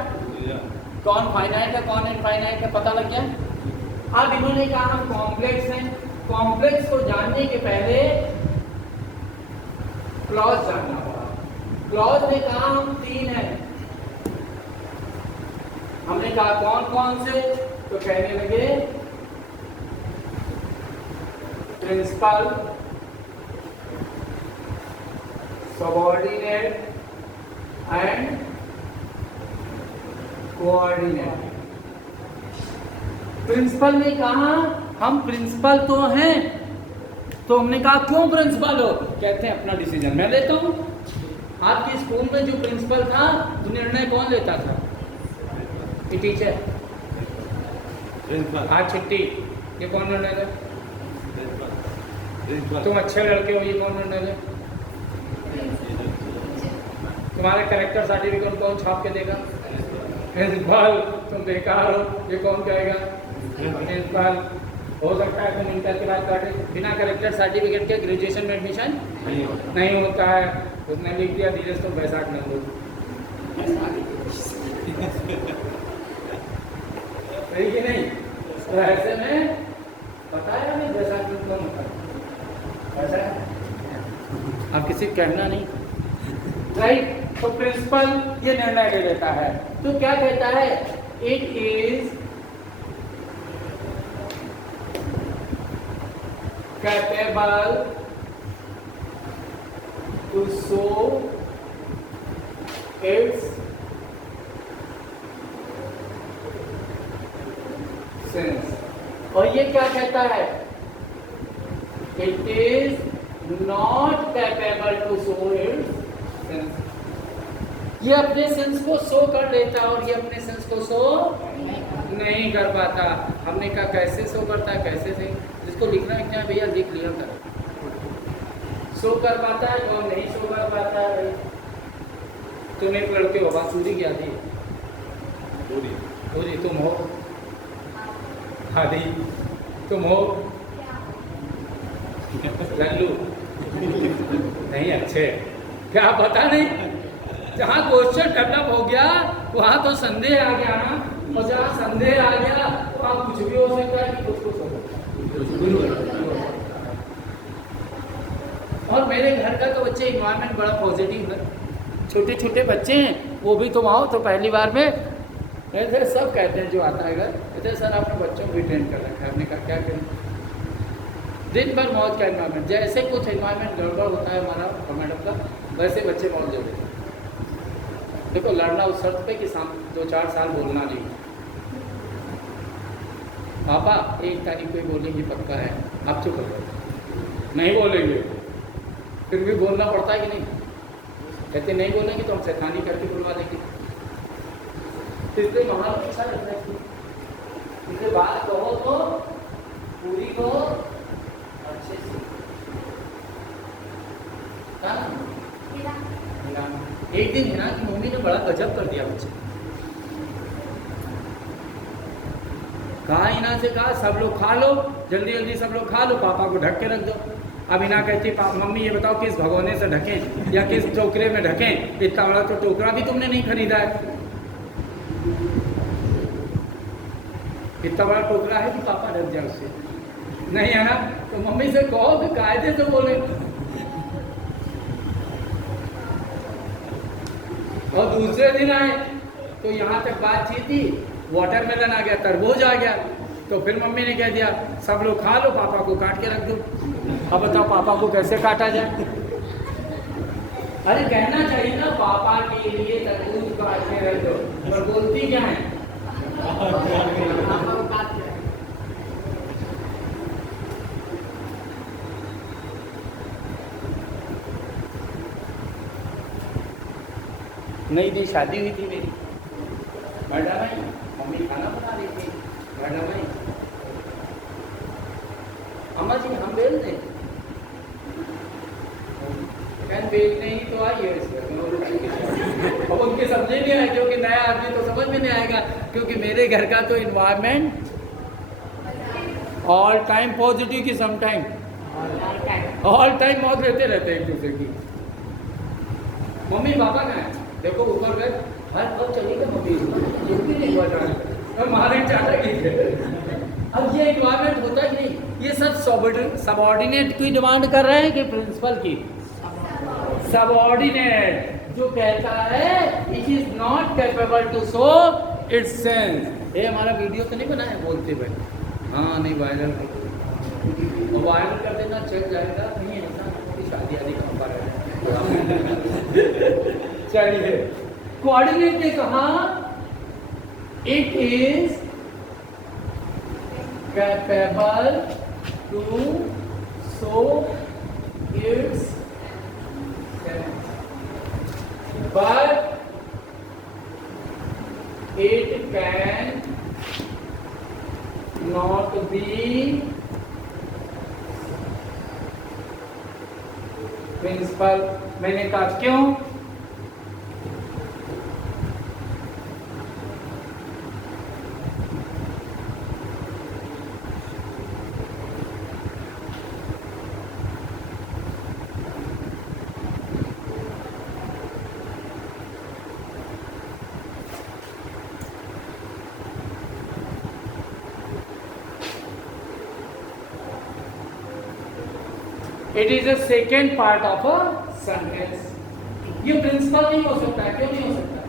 कौन फाइनाइट है कौन इनफाइनाइट है पता लग गया? अब इन्होंने कहा हम कॉम्प्लेक्स हैं, कॉम्प्लेक्स को जानने के पहले क्लॉज जानना होगा। क्लॉज ने कहा हम 3 हैं, हमने कहा कौन कौन से? तो कहने लगे principal, subordinate and coordinate. Principal ने कहा हम प्रिंसिपल तो हैं, तो हमने कहा क्यों प्रिंसिपल हो? कहते हैं अपना डिसीजन मैं लेता हूं। आपके स्कूल में जो प्रिंसिपल था तो निर्णय कौन लेता था? ये टीचर, प्रिंसिपल। आज छुट्टी, ये कौन निर्णय ले? तुम अच्छे लड़के हो, ये कौन निर्णय ले? तुम्हारे करेक्टर सर्टिफिकेट कौन छाप के देगा? प्रिंसिपल। तुम बेकार हो, ये कौन कहेगा? प्रिंसिपल। हो सकता है तुम इंटर के बाद बिना करेक्टर सर्टिफिकेट के ग्रेजुएशन में एडमिशन नहीं होता है। उसने लिख दिया धीरज तुम बैसाख में दो, सही कि नहीं? तो ऐसे में बताया नहीं बैसाख में कौन होता है, ऐसा अब किसी कहना नहीं, राइट? तो प्रिंसिपल ये निर्णय ले लेता है, तो क्या कहता है? It is capable to show its sense. और ये क्या कहता है? It is not capable to show its sense. ये अपने सेंस को शो कर लेता और ये अपने सेंस को शो नहीं कर पाता। हमने कहा कैसे शो करता है? कैसे से जिसको लिखना है क्या भैया लिख लिया कर, शो कर पाता है और नहीं शो कर पाता है। तुम एक लड़के हो, बांसुरी की आदि पूरी तुम हो, आदि तुम हो, लल्लू नहीं अच्छे, क्या पता नहीं। जहाँ क्वेश्चन डेवलप हो गया वहाँ तो संदेह आ गया ना, और जहाँ संदेह आ गया वहाँ कुछ भी हो सकता है कि कुछ हो सकता है। और मेरे घर का तो बच्चे इन्वायरमेंट बड़ा पॉजिटिव है, छोटे छोटे बच्चे हैं, वो भी तुम आओ तो पहली बार में ऐसे सब कहते हैं जो आता है घर, कहते सर आपने बच्चों को भी ट्रेन कर रखा है। हमने कहा क्या करें? दिन भर मौज का इन्वायरमेंट, जैसे कुछ इन्वायरमेंट गड़बड़ होता है हमारा और मैडम का, वैसे बच्चे मौज ले लेते हैं। देखो लड़ना उस शर्त पे कि 2-4 साल बोलना नहीं। पापा 1 तारीख को बोलेंगे पक्का है, आप चुप हो, नहीं बोलेंगे, फिर भी बोलना पड़ता है कि नहीं? कहते नहीं बोलेंगे तो हम शैतानी करके बुलवा देंगे। इसलिए वहाँ अच्छा लगता है, इसलिए बात कहो तो पूरी को अच्छे से। एक दिन हिना की मम्मी ने बड़ा गजब कर दिया बच्चे, कहा हिना से कहा सब लोग खा लो, जल्दी जल्दी सब लोग खा लो, पापा को ढक के रख दो। अब इना कहती मम्मी ये बताओ किस भगोने से ढकें या किस टोकरे में ढकें, इतना बड़ा तो टोकरा भी तुमने नहीं खरीदा है। इतना बड़ा टोकरा है कि पापा ढक जाए उससे, नहीं है ना? तो मम्मी से कहो कि कायदे से बोले। और दूसरे दिन आए तो यहाँ तक बातचीत थी, वाटरमेलन आ गया, तरबूज आ गया, तो फिर मम्मी ने कह दिया सब लोग खा लो, पापा को काट के रख दो। अब बताओ पापा को कैसे काटा जाए? अरे कहना चाहिए ना पापा के लिए तरबूज काट के रख दो, और बोलती क्या है? नई नई शादी हुई थी मेरी, मैडम भाई मम्मी खाना बना रही थी, मैडम भाई अम्मा जी हम बेल दें, बेचने ही तो आई है इसमें। अब उनके समझे नहीं आए, क्योंकि नया आदमी तो समझ में नहीं आएगा, क्योंकि मेरे घर का तो इन्वायरमेंट ऑल टाइम पॉजिटिव की सम टाइम ऑल टाइम मौत लेते रहते हैं एक दूसरे की। मम्मी पापा कहाँ है? देखो ऊपर गए, हर अब चलेगा मम्मी, ये भी नहीं हुआ जाए हमारे चाचा की। अब ये इन्वायरमेंट होता ही नहीं, ये सब सबऑर्डिनेट की डिमांड कर रहे हैं कि प्रिंसिपल की। सबऑर्डिनेट जो कहता है it is not capable to show its sense. ये हमारा वीडियो तो नहीं बनाया बोलते भाई, हाँ नहीं वायरल और वायरल कर देना चल जाएगा, नहीं ऐसा शादी आदि का पर है। चलिए कोऑर्डिनेट ने कहा it is capable to show its but it can not be principal. मैंने कहा क्यों? It is a second part of a sentence. ये प्रिंसिपल नहीं हो सकता है, क्यों नहीं हो सकता?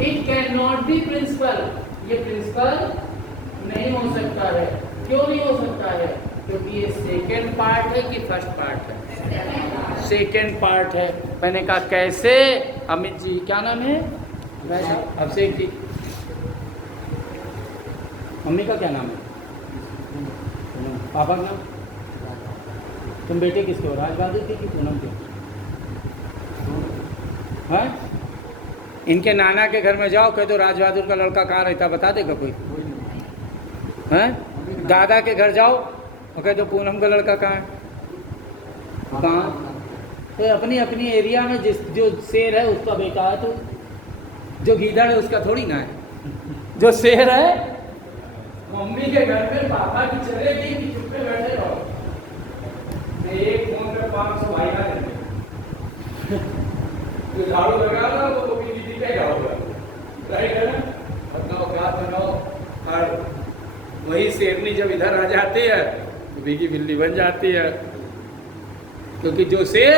It can not be principal, ये प्रिंसिपल नहीं हो सकता है। क्यों नहीं हो सकता है? क्योंकि ये सेकेंड पार्ट है कि फर्स्ट पार्ट है? सेकेंड पार्ट है। मैंने कहा कैसे? अमित जी क्या नाम है? अभिषेक जी। मम्मी का क्या नाम है? पापा का नाम? तुम बेटे किसके हो? राज बहादुर के कि पूनम के? हाँ, इनके नाना के घर में जाओ, कह दो राज बहादुर का लड़का कहाँ रहता, बता देगा कोई? हैं? दादा के घर जाओ और कह दो पूनम का लड़का कहाँ है? कहाँ? तो अपनी अपनी एरिया में जो शेर है उसका बेटा है, तो जो गीदड़ है उसका थोड़ी ना है। जो शेर है मम्मी के घर में पापा की चलेगी कि चुप पे बैठे रहो? एक फोन पे 500 भाई आ जाएंगे, जो झाड़ू लगा रहा वो भी दिखेगा होगा, राइट है ना? बताओ क्या बनाओ। और वही शेरनी जब इधर आ जाती है तो बिगी बिल्ली बन जाती है, क्योंकि जो शेर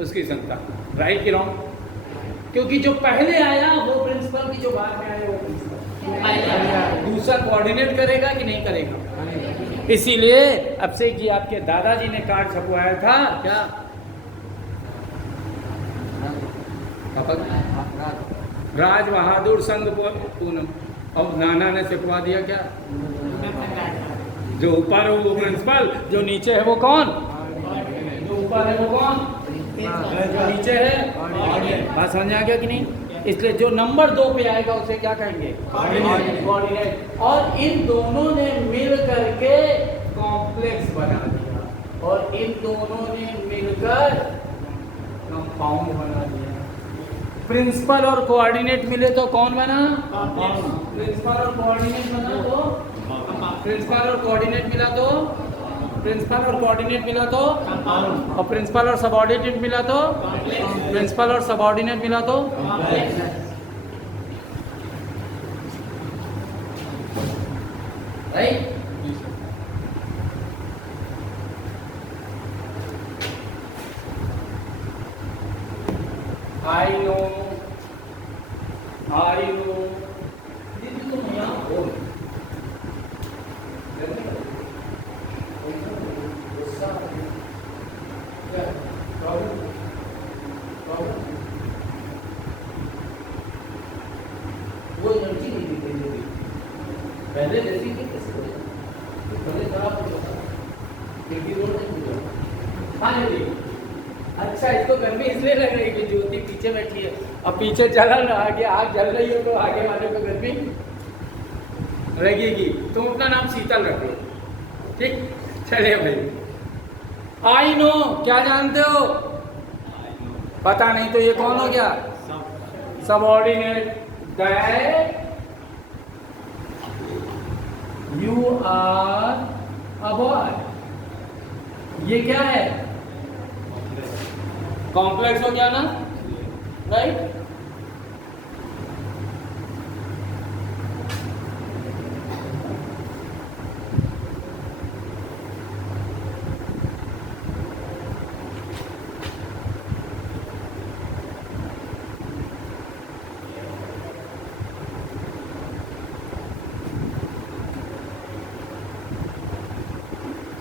उसकी संतान, राइट की रॉन्ग? क्योंकि जो पहले आया वो प्रिंसिपल की, जो बाद में आया वो प्रिंसिपल। दूसरा कोऑर्डिनेट करेगा कि नहीं करेगा? इसीलिए अभिषेक जी आपके दादाजी ने कार्ड छपवाया था क्या? राज बहादुर संघ पूनम। अब नाना ने छपवा दिया क्या? जो ऊपर है वो प्रिंसिपल, जो नीचे है वो कौन? जो ऊपर है वो कौन? जो नीचे है। बात समझ आ गया कि नहीं? इसलिए जो नंबर 2 पे आएगा उसे क्या कहेंगे? कोऑर्डिनेट। और इन दोनों ने मिल करके कॉम्प्लेक्स बना दिया, और इन दोनों ने मिलकर कंपाउंड बना दिया। प्रिंसिपल और कोऑर्डिनेट मिले तो कौन बना? प्रिंसिपल और कोऑर्डिनेट बना तो प्रिंसिपल और कोऑर्डिनेट मिला तो प्रिंसिपल और कोऑर्डिनेट मिला तो और प्रिंसिपल और सबऑर्डिनेट मिला तो प्रिंसिपल और सबऑर्डिनेट मिला तो राइट। I know दीदी तुम यहाँ हो गुस्सा क्या प्रॉब्लम वो एनर्जी नहीं दी पहले जैसी थी कैसे हो पहले खराब हो जाता खिड़की रोड नहीं हो। हाँ जी अच्छा, इसको गर्मी इसलिए लग रही है कि ज्योति पीछे बैठी है, अब पीछे चला ना आगे आग जल रही हो तो आगे वाले को गर्मी लगेगी। तुम अपना नाम शीतल रखो, ठीक? चलिए भाई, आई नो क्या जानते हो? पता नहीं तो ये कौन हो गया? Subordinate. That you are a boy, ये क्या है? कॉम्प्लेक्स हो गया ना, राइट?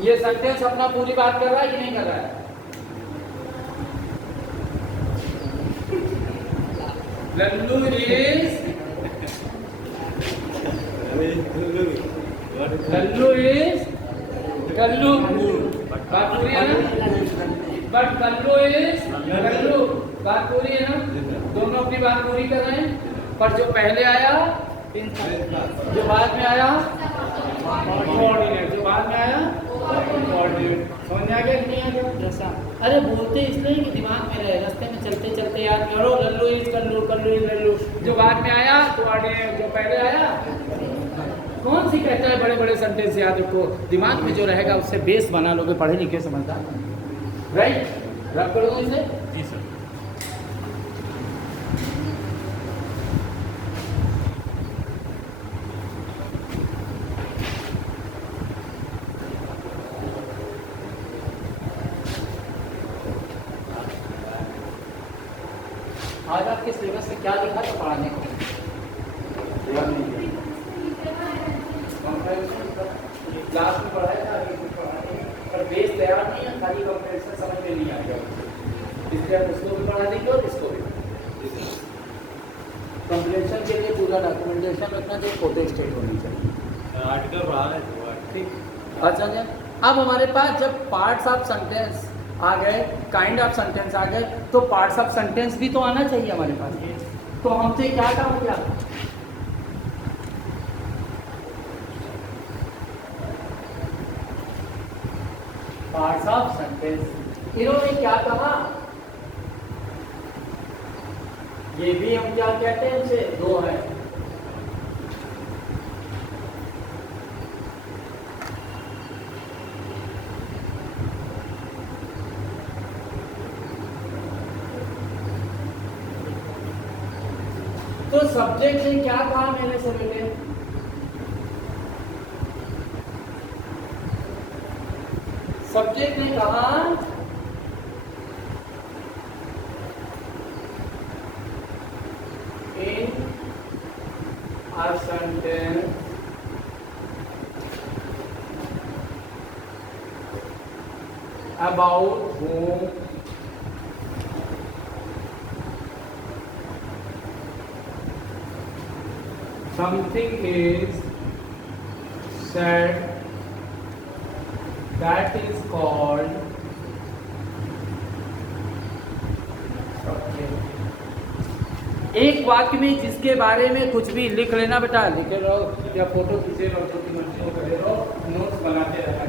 ये सेंटेंस अपना पूरी बात कर रहा है कि नहीं कर रहा है? लल्लू इज कल्लू, बात पूरी है ना? बट कल्लू इज कल्लू, बात पूरी है ना? दोनों अपनी बात पूरी कर रहे हैं, पर जो पहले आया, जो बाद में आया कोऑर्डिनेट, जो बाद में आया कोऑर्डिनेट। समझ आ गया कि नहीं आ गया? जैसा अरे बोलते इसलिए कि दिमाग में रहे, रास्ते में चलते चलते याद करो। लल्लू इज कल्लू, कल्लू इज लल्लू, जो बाद में आया कोऑर्डिनेट, जो पहले आया। कौन सी कहता है बड़े बड़े सेंटेंस याद रखो, दिमाग में जो रहेगा उससे बेस बना लोगे, पढ़े लिखे समझदार, राइट? रख करो इसे। जी सर। आज आपके सिलेबस से क्या लिखा था पढ़ाने को? क्लास में पढ़ाया था, आगे कुछ पढ़ाने पर बेस तैयार नहीं है, खाली कंपैरिजन समझ में नहीं आएगा, इसलिए हम उसको भी पढ़ा देंगे और इसको भी। कंपैरिजन के लिए पूरा डॉक्यूमेंटेशन रखना चाहिए, फोटो स्टेट होनी चाहिए, आर्टिकल पढ़ा है ठीक। अच्छा जी, अब हमारे पास जब पार्ट्स ऑफ सेंटेंस आ गए, काइंड ऑफ सेंटेंस आ गए, तो पार्ट्स ऑफ सेंटेंस भी तो आना चाहिए हमारे पास। तो हमसे क्या काम किया? पार्ट्स ऑफ सेंटेंस, इन्होंने क्या कहा? ये भी हम क्या कहते हैं, इनसे दो है। तो सब्जेक्ट ने क्या कहा मेरे से बेटे? सब्जेक्ट ने कहा in a sentence about whom something is said, that is called subject। एक वाक्य में जिसके बारे में कुछ भी लिख लेना बेटा, लिखे रहो या फोटो खींचे रहो, जो की मर्जी हो करे रहो, नोट्स बनाते रहना।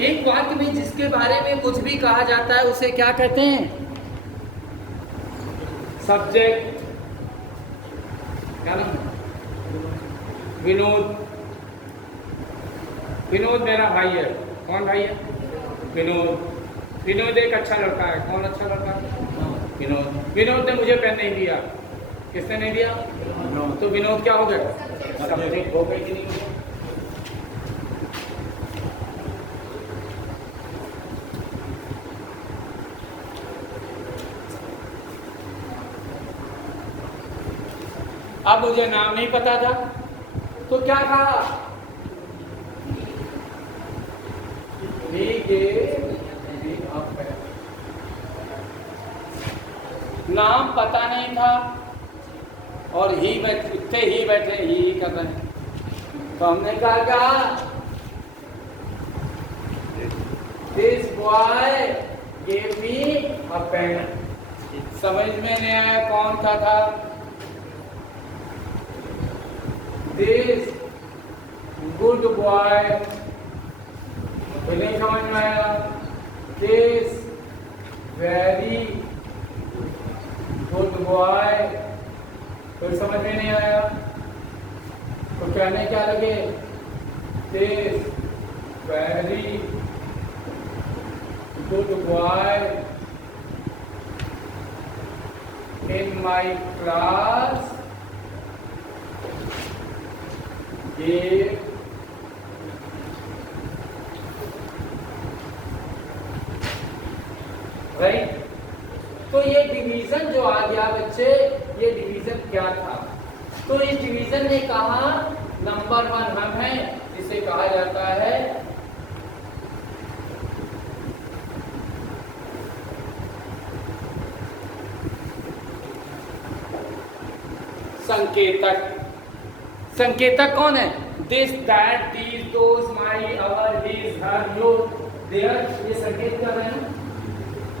एक वाक्य में जिसके बारे में कुछ भी कहा जाता है उसे क्या कहते हैं? सब्जेक्ट। क्या नाम है? विनोद। विनोद मेरा भाई है। कौन भाई है? विनोद। विनोद एक अच्छा लड़का है। कौन अच्छा लड़का है? विनोद। विनोद ने मुझे पेन नहीं दिया। किसने नहीं दिया? तो विनोद क्या हो गया? सब्जेक्ट हो गई कि नहीं हो गया? अब मुझे नाम नहीं पता था तो क्या कहा? नाम पता नहीं था और ही बैठे ही कर रहे हैं, तो हमने कहा this boy give me a pen. समझ में नहीं आया कौन था? This good boy. नहीं समझ में आया। This very good boy. कोई समझ में नहीं आया तो कहने क्या लगे? This very good boy in my class gave right. तो ये डिवीजन जो आ गया बच्चे, ये डिवीजन क्या था? तो इस डिवीजन ने कहा नंबर 1 हम है, जिसे कहा जाता है संकेतक। संकेतक कौन है? This that these those my our his her your their, ये संकेत कर रहे हैं।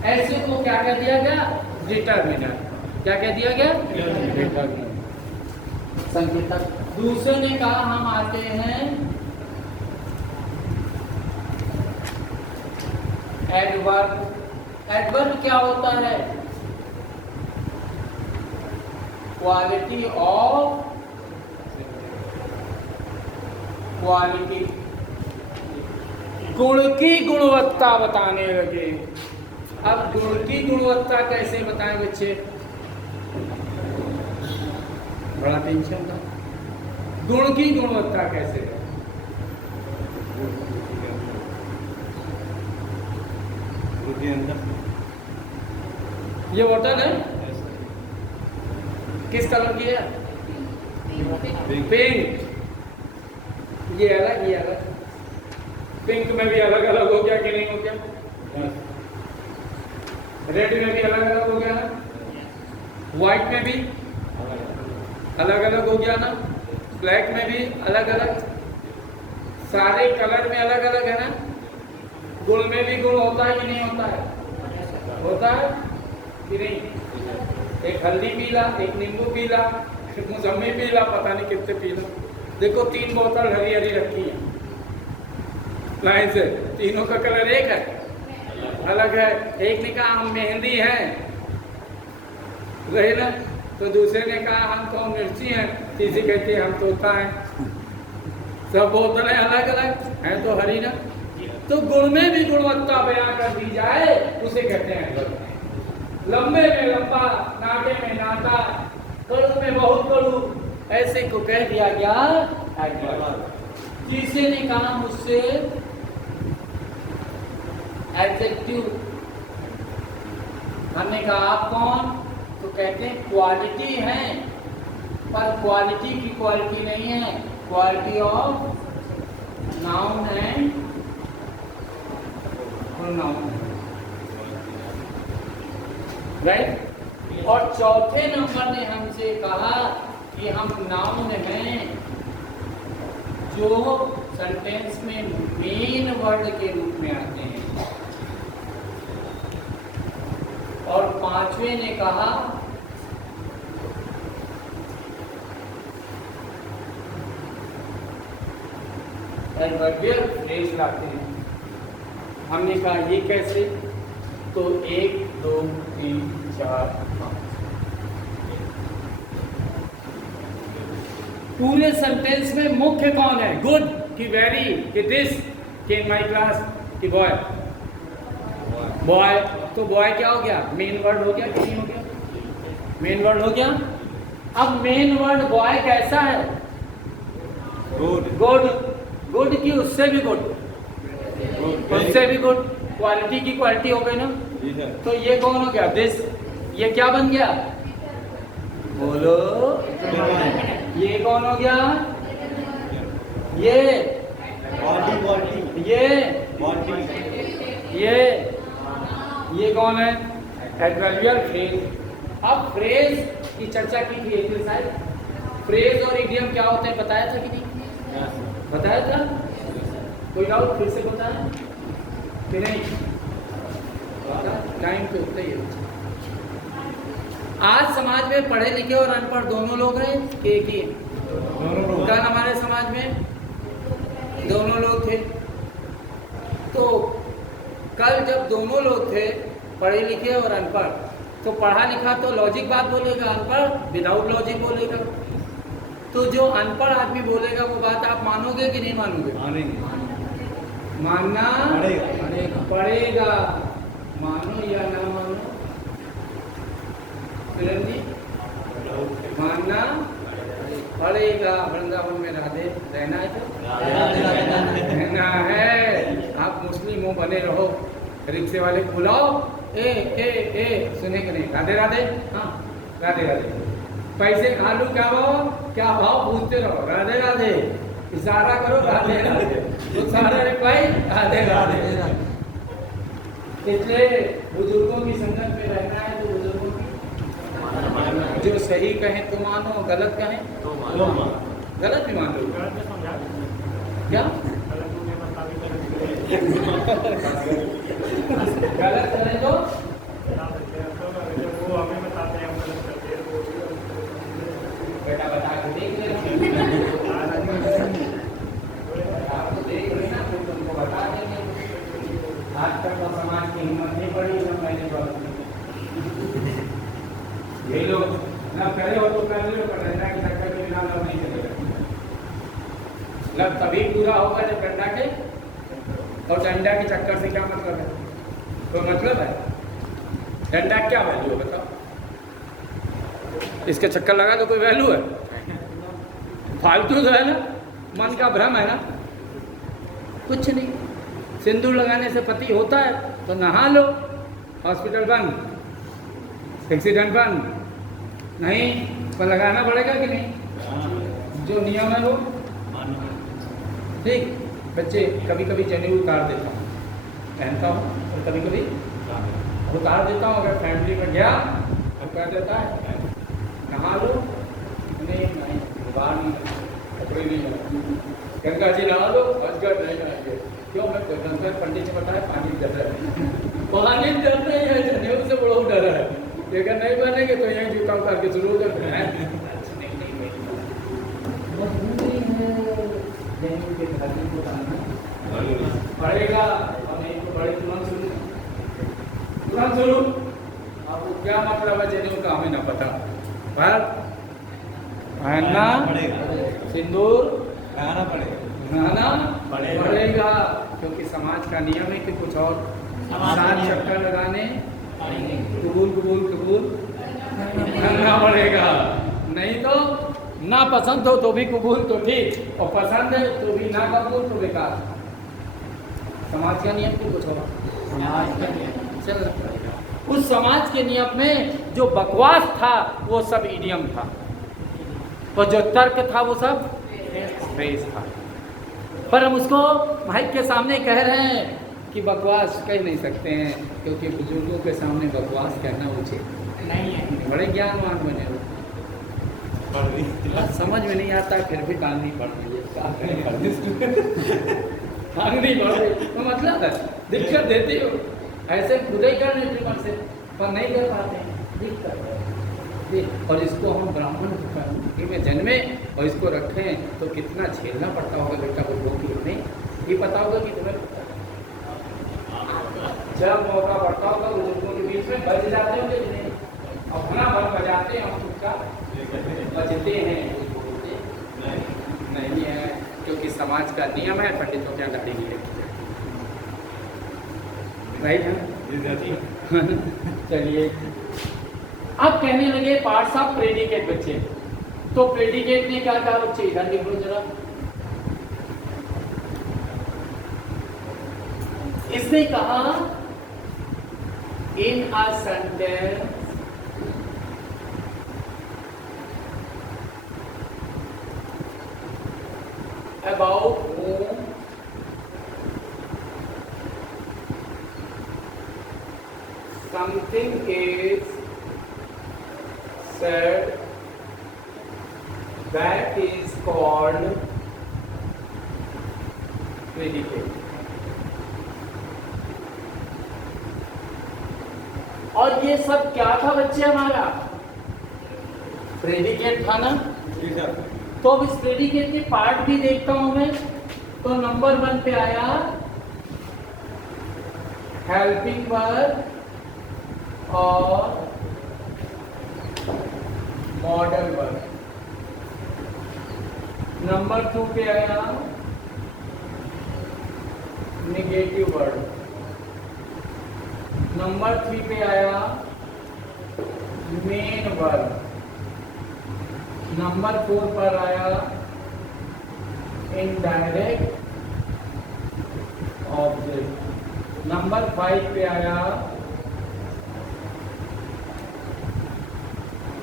ऐसे को क्या कह दिया गया? डिटरमिनर। क्या कह दिया गया? डिटरमिनर, संकेतक। दूसरे ने कहा हम आते हैं एडवर्ब। एडवर्ब क्या होता है? क्वालिटी ऑफ, क्वालिटी, गुण की गुणवत्ता बताने लगे। अब गुण की गुणवत्ता कैसे बताएं बच्चे? बड़ा टेंशन था। गुण की गुणवत्ता कैसे? ये बोतल है किस कलर की है? पिंक। ये अलग, ये अलग। पिंक में भी अलग अलग हो गया कि नहीं हो गया? रेड में भी अलग अलग हो गया ना? व्हाइट में भी अलग अलग हो गया ना? ब्लैक में भी अलग अलग। सारे कलर में अलग अलग है ना? गुण में भी गुण होता है कि नहीं होता है? होता है कि नहीं? एक हल्दी पीला, एक नींबू पीला, एक मौसमी पीला, पता नहीं कितने पीला। देखो 3 बोतल हरी हरी रखी है लाइन से, तीनों का कलर एक है, अलग है। एक ने कहा हम मेहंदी हैं, रहे ना, तो दूसरे ने कहा हम तो मिर्ची हैं, तीसरी कहती है हम तोता हैं। सब बोतलें अलग अलग हैं तो हरी ना। तो गुण में भी गुणवत्ता बयां कर दी जाए उसे कहते हैं। लंबे में लंबा, नाटे में नाटा, कड़ू में बहुत कड़ू, ऐसे को कह दिया गया एडवर्ब। तीसरे ने कहा मुझसे एडजेक्टिव। हमने कहा आप कौन? तो कहते हैं क्वालिटी है, पर क्वालिटी की क्वालिटी नहीं है, quality of noun and pronoun, right. और चौथे नंबर ने हमसे कहा कि हम नाउन हैं जो सेंटेंस में मेन वर्ड के रूप में आते हैं। और पांचवें ने कहा एडवर्बियल फ्रेज लाते हैं। हमने कहा ये कैसे, तो 1 2 3 4 5। पूरे सेंटेंस में मुख्य कौन है, गुड कि वेरी कि दिस कि इन माई क्लास कि बॉय, बॉय। तो बॉय क्या हो गया, मेन वर्ड हो गया कि नहीं हो गया, मेन वर्ड हो गया। अब मेन वर्ड बॉय कैसा है, गुड, गुड, गुड की उससे भी गुड, उससे भी गुड, क्वालिटी की क्वालिटी हो गई ना। तो ये कौन हो गया, दिस। ये क्या बन गया, बोलो, ये कौन हो गया, ये ये कौन है, एडवर्बियल फ्रेज। अब फ्रेज की चर्चा की थी एक साइड, फ्रेज और इडियम क्या होते हैं बताया था कि नहीं, बताया था, कोई डाउट फिर से बताया कि नहीं, टाइम तो उतना ही है। आज समाज में पढ़े लिखे और अनपढ़ दोनों लोग हैं कि एक ही, कल हमारे समाज में दोनों लोग थे। तो कल जब दोनों लोग थे, पढ़े लिखे और अनपढ़, तो पढ़ा लिखा तो लॉजिक बात बोलेगा, अनपढ़ विदाउट लॉजिक बोलेगा। तो जो अनपढ़ आदमी बोलेगा वो बात आप मानोगे कि नहीं मानोगे, मानना पड़ेगा, मानो या ना मानो, जी मानना पड़ेगा। वृंदावन में राधे रहना है, तो रहना है। आप मुस्लिम हो बने रहो, रिक्शे वाले को बुलाओ, ए ए ए सुने कि नहीं, राधे राधे, हाँ राधे राधे, पैसे आलू क्या भाव पूछते रहो, राधे राधे, इशारा करो राधे राधे, तो सारा रिप्लाई राधे राधे। इसलिए बुजुर्गों की संगत में रहना है, तो बुजुर्गों की जो सही कहें तो मानो, गलत कहें तो गलत भी मान लो, क्या गलत करें तो बेटा बता के देख लेना, आपको देख लेना फिर तुमको बता देंगे। आज तक तो समाज की हिम्मत नहीं पड़ी, जब मैंने बात ये लोग ना करे हो तो कर लो, पर डंडा के चक्कर के बिना लोग नहीं चलेगा। लब तभी पूरा होगा जब डंडा के, और डंडा के चक्कर से क्या मतलब है, कोई मतलब है, डंडा क्या वैल्यू है बताओ, इसके चक्कर लगा तो कोई वैल्यू है, फालतू तो है ना, मन का भ्रम है ना, कुछ नहीं। सिंदूर लगाने से पति होता है तो नहा लो, हॉस्पिटल बंद, एक्सीडेंट बंद, नहीं पर लगाना पड़ेगा कि नहीं, जो नियम है वो ठीक। बच्चे कभी कभी जनेऊ उतार देता हूँ, पहनता हूँ, और कभी कभी उतार देता हूँ। अगर फैमिली में गया तो कह देता है नहा लो, नहीं बाहर नहीं, कपड़े नहीं लगा, गंगा जी नहा लो, अजगर नहीं नहाएंगे, क्यों, मैं गंगा पंडित जी बताया पानी डर है, पानी डर नहीं है, जनेऊ से बड़ा डर है, लेकिन नहीं बनेंगे तो यही जूता उतार के शुरू कर पड़ेगा, और नहीं तो बड़े तुरंत शुरू। आपको क्या मतलब है जनेऊ का हमें ना पता, पर पहनना सिंदूर लगाना पड़ेगा, क्योंकि समाज का नियम है कि कुछ और 7 चक्कर लगाने कबूल कबूल कबूल करना पड़ेगा, नहीं तो ना पसंद हो तो भी कबूल तो ठीक, और पसंद है तो भी ना कबूल तो बेकार। समाज का नियम तो कुछ होगा, समाज का नियम चल रहा, उस समाज के नियम में जो बकवास था वो सब इडियम था, और जो तर्क था वो सब फ्रेज था। पर हम उसको माइक के सामने कह रहे हैं कि बकवास कह नहीं सकते हैं, क्योंकि बुजुर्गों के सामने बकवास कहना उचित नहीं है। बड़े ज्ञानवान बने हो, समझ में नहीं आता फिर भी टांगनी पड़ रही है, टांगनी पड़ रही तो मतलब है दिक्कत देती हो, ऐसे खुद ही कर लेते मन से, पर नहीं कर पाते, दिक्कत है। और इसको हम ब्राह्मण में जन्मे और इसको रखें तो कितना झेलना पड़ता होगा बेटा, को नहीं ये पता होगा कि तुम्हें जब मौका पड़ता होगा बुजुर्गों के बीच में बज जाते होंगे कि नहीं? अपना बल बजाते हैं हम उसका बजते हैं नहीं है, क्योंकि समाज का नियम है पंडितों क्या गाड़ी की है, राइट है। चलिए अब कहने लगे पार्ट्स ऑफ प्रेडिकेट बच्चे। तो प्रेडिकेट ने क्या कहा बच्चे, इधर लिख लो जरा। इसने कहा in a sentence about whom something is said, that is called predicate। और ये सब क्या था बच्चे हमारा, प्रेडिकेट था ना। तो अब इस प्रेडिकेट के पार्ट भी देखता हूं मैं। तो नंबर 1 पे आया हेल्पिंग वर्ब और मॉडल वर्ब। नंबर 2 पे आया नेगेटिव वर्ब। नंबर 3 पे आया मेन वर्ब। नंबर 4 पर आया इनडायरेक्ट ऑब्जेक्ट। नंबर 5 पे आया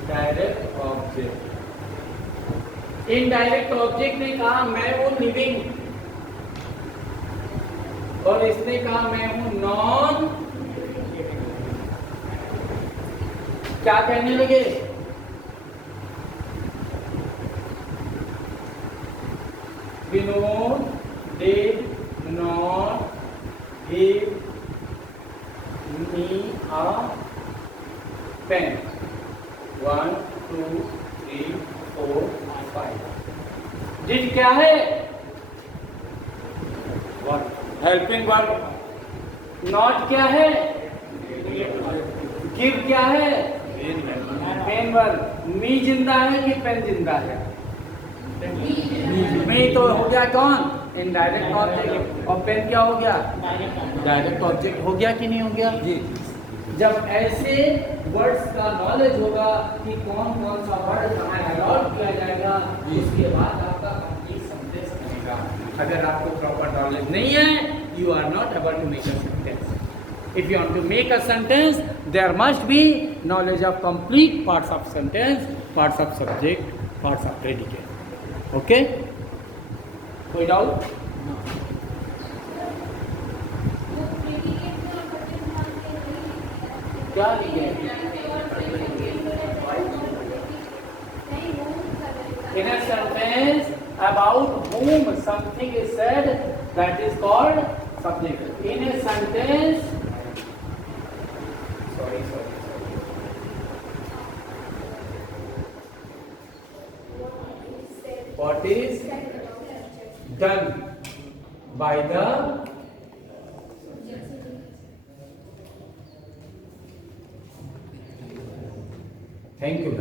डायरेक्ट ऑब्जेक्ट। इनडायरेक्ट ऑब्जेक्ट ने कहा मैं हूं लिविंग, और इसने कहा मैं हूं नॉन। क्या कहने लगे, Vinod did not give me a pen। 1 2 3 4 5। Did क्या है, हेल्पिंग वर्ब। नॉट क्या है, गिव क्या है, मेन वर्ब। मी जिंदा है कि पेन जिंदा है, मी तो हो गया कौन, इनडायरेक्ट ऑब्जेक्ट। और पेन क्या हो गया, डायरेक्ट ऑब्जेक्ट। हो गया कि नहीं हो गया जी। जब ऐसे वर्ड्स का नॉलेज होगा कि कौन कौन सा वर्ड कहाँ अलॉट किया जाएगा, उसके बाद आपका कंप्लीट सेंटेंस बनेगा। अगर आपको प्रॉपर नॉलेज नहीं है, you are not able to make a sentence. If you want to make a sentence, there must be knowledge of complete parts of sentence, parts of subject, parts of predicate. Okay? कोई doubt? क्या लिखे? In a sentence about whom something is said, that is called subject. In a sentence, sorry. What is done by the thank you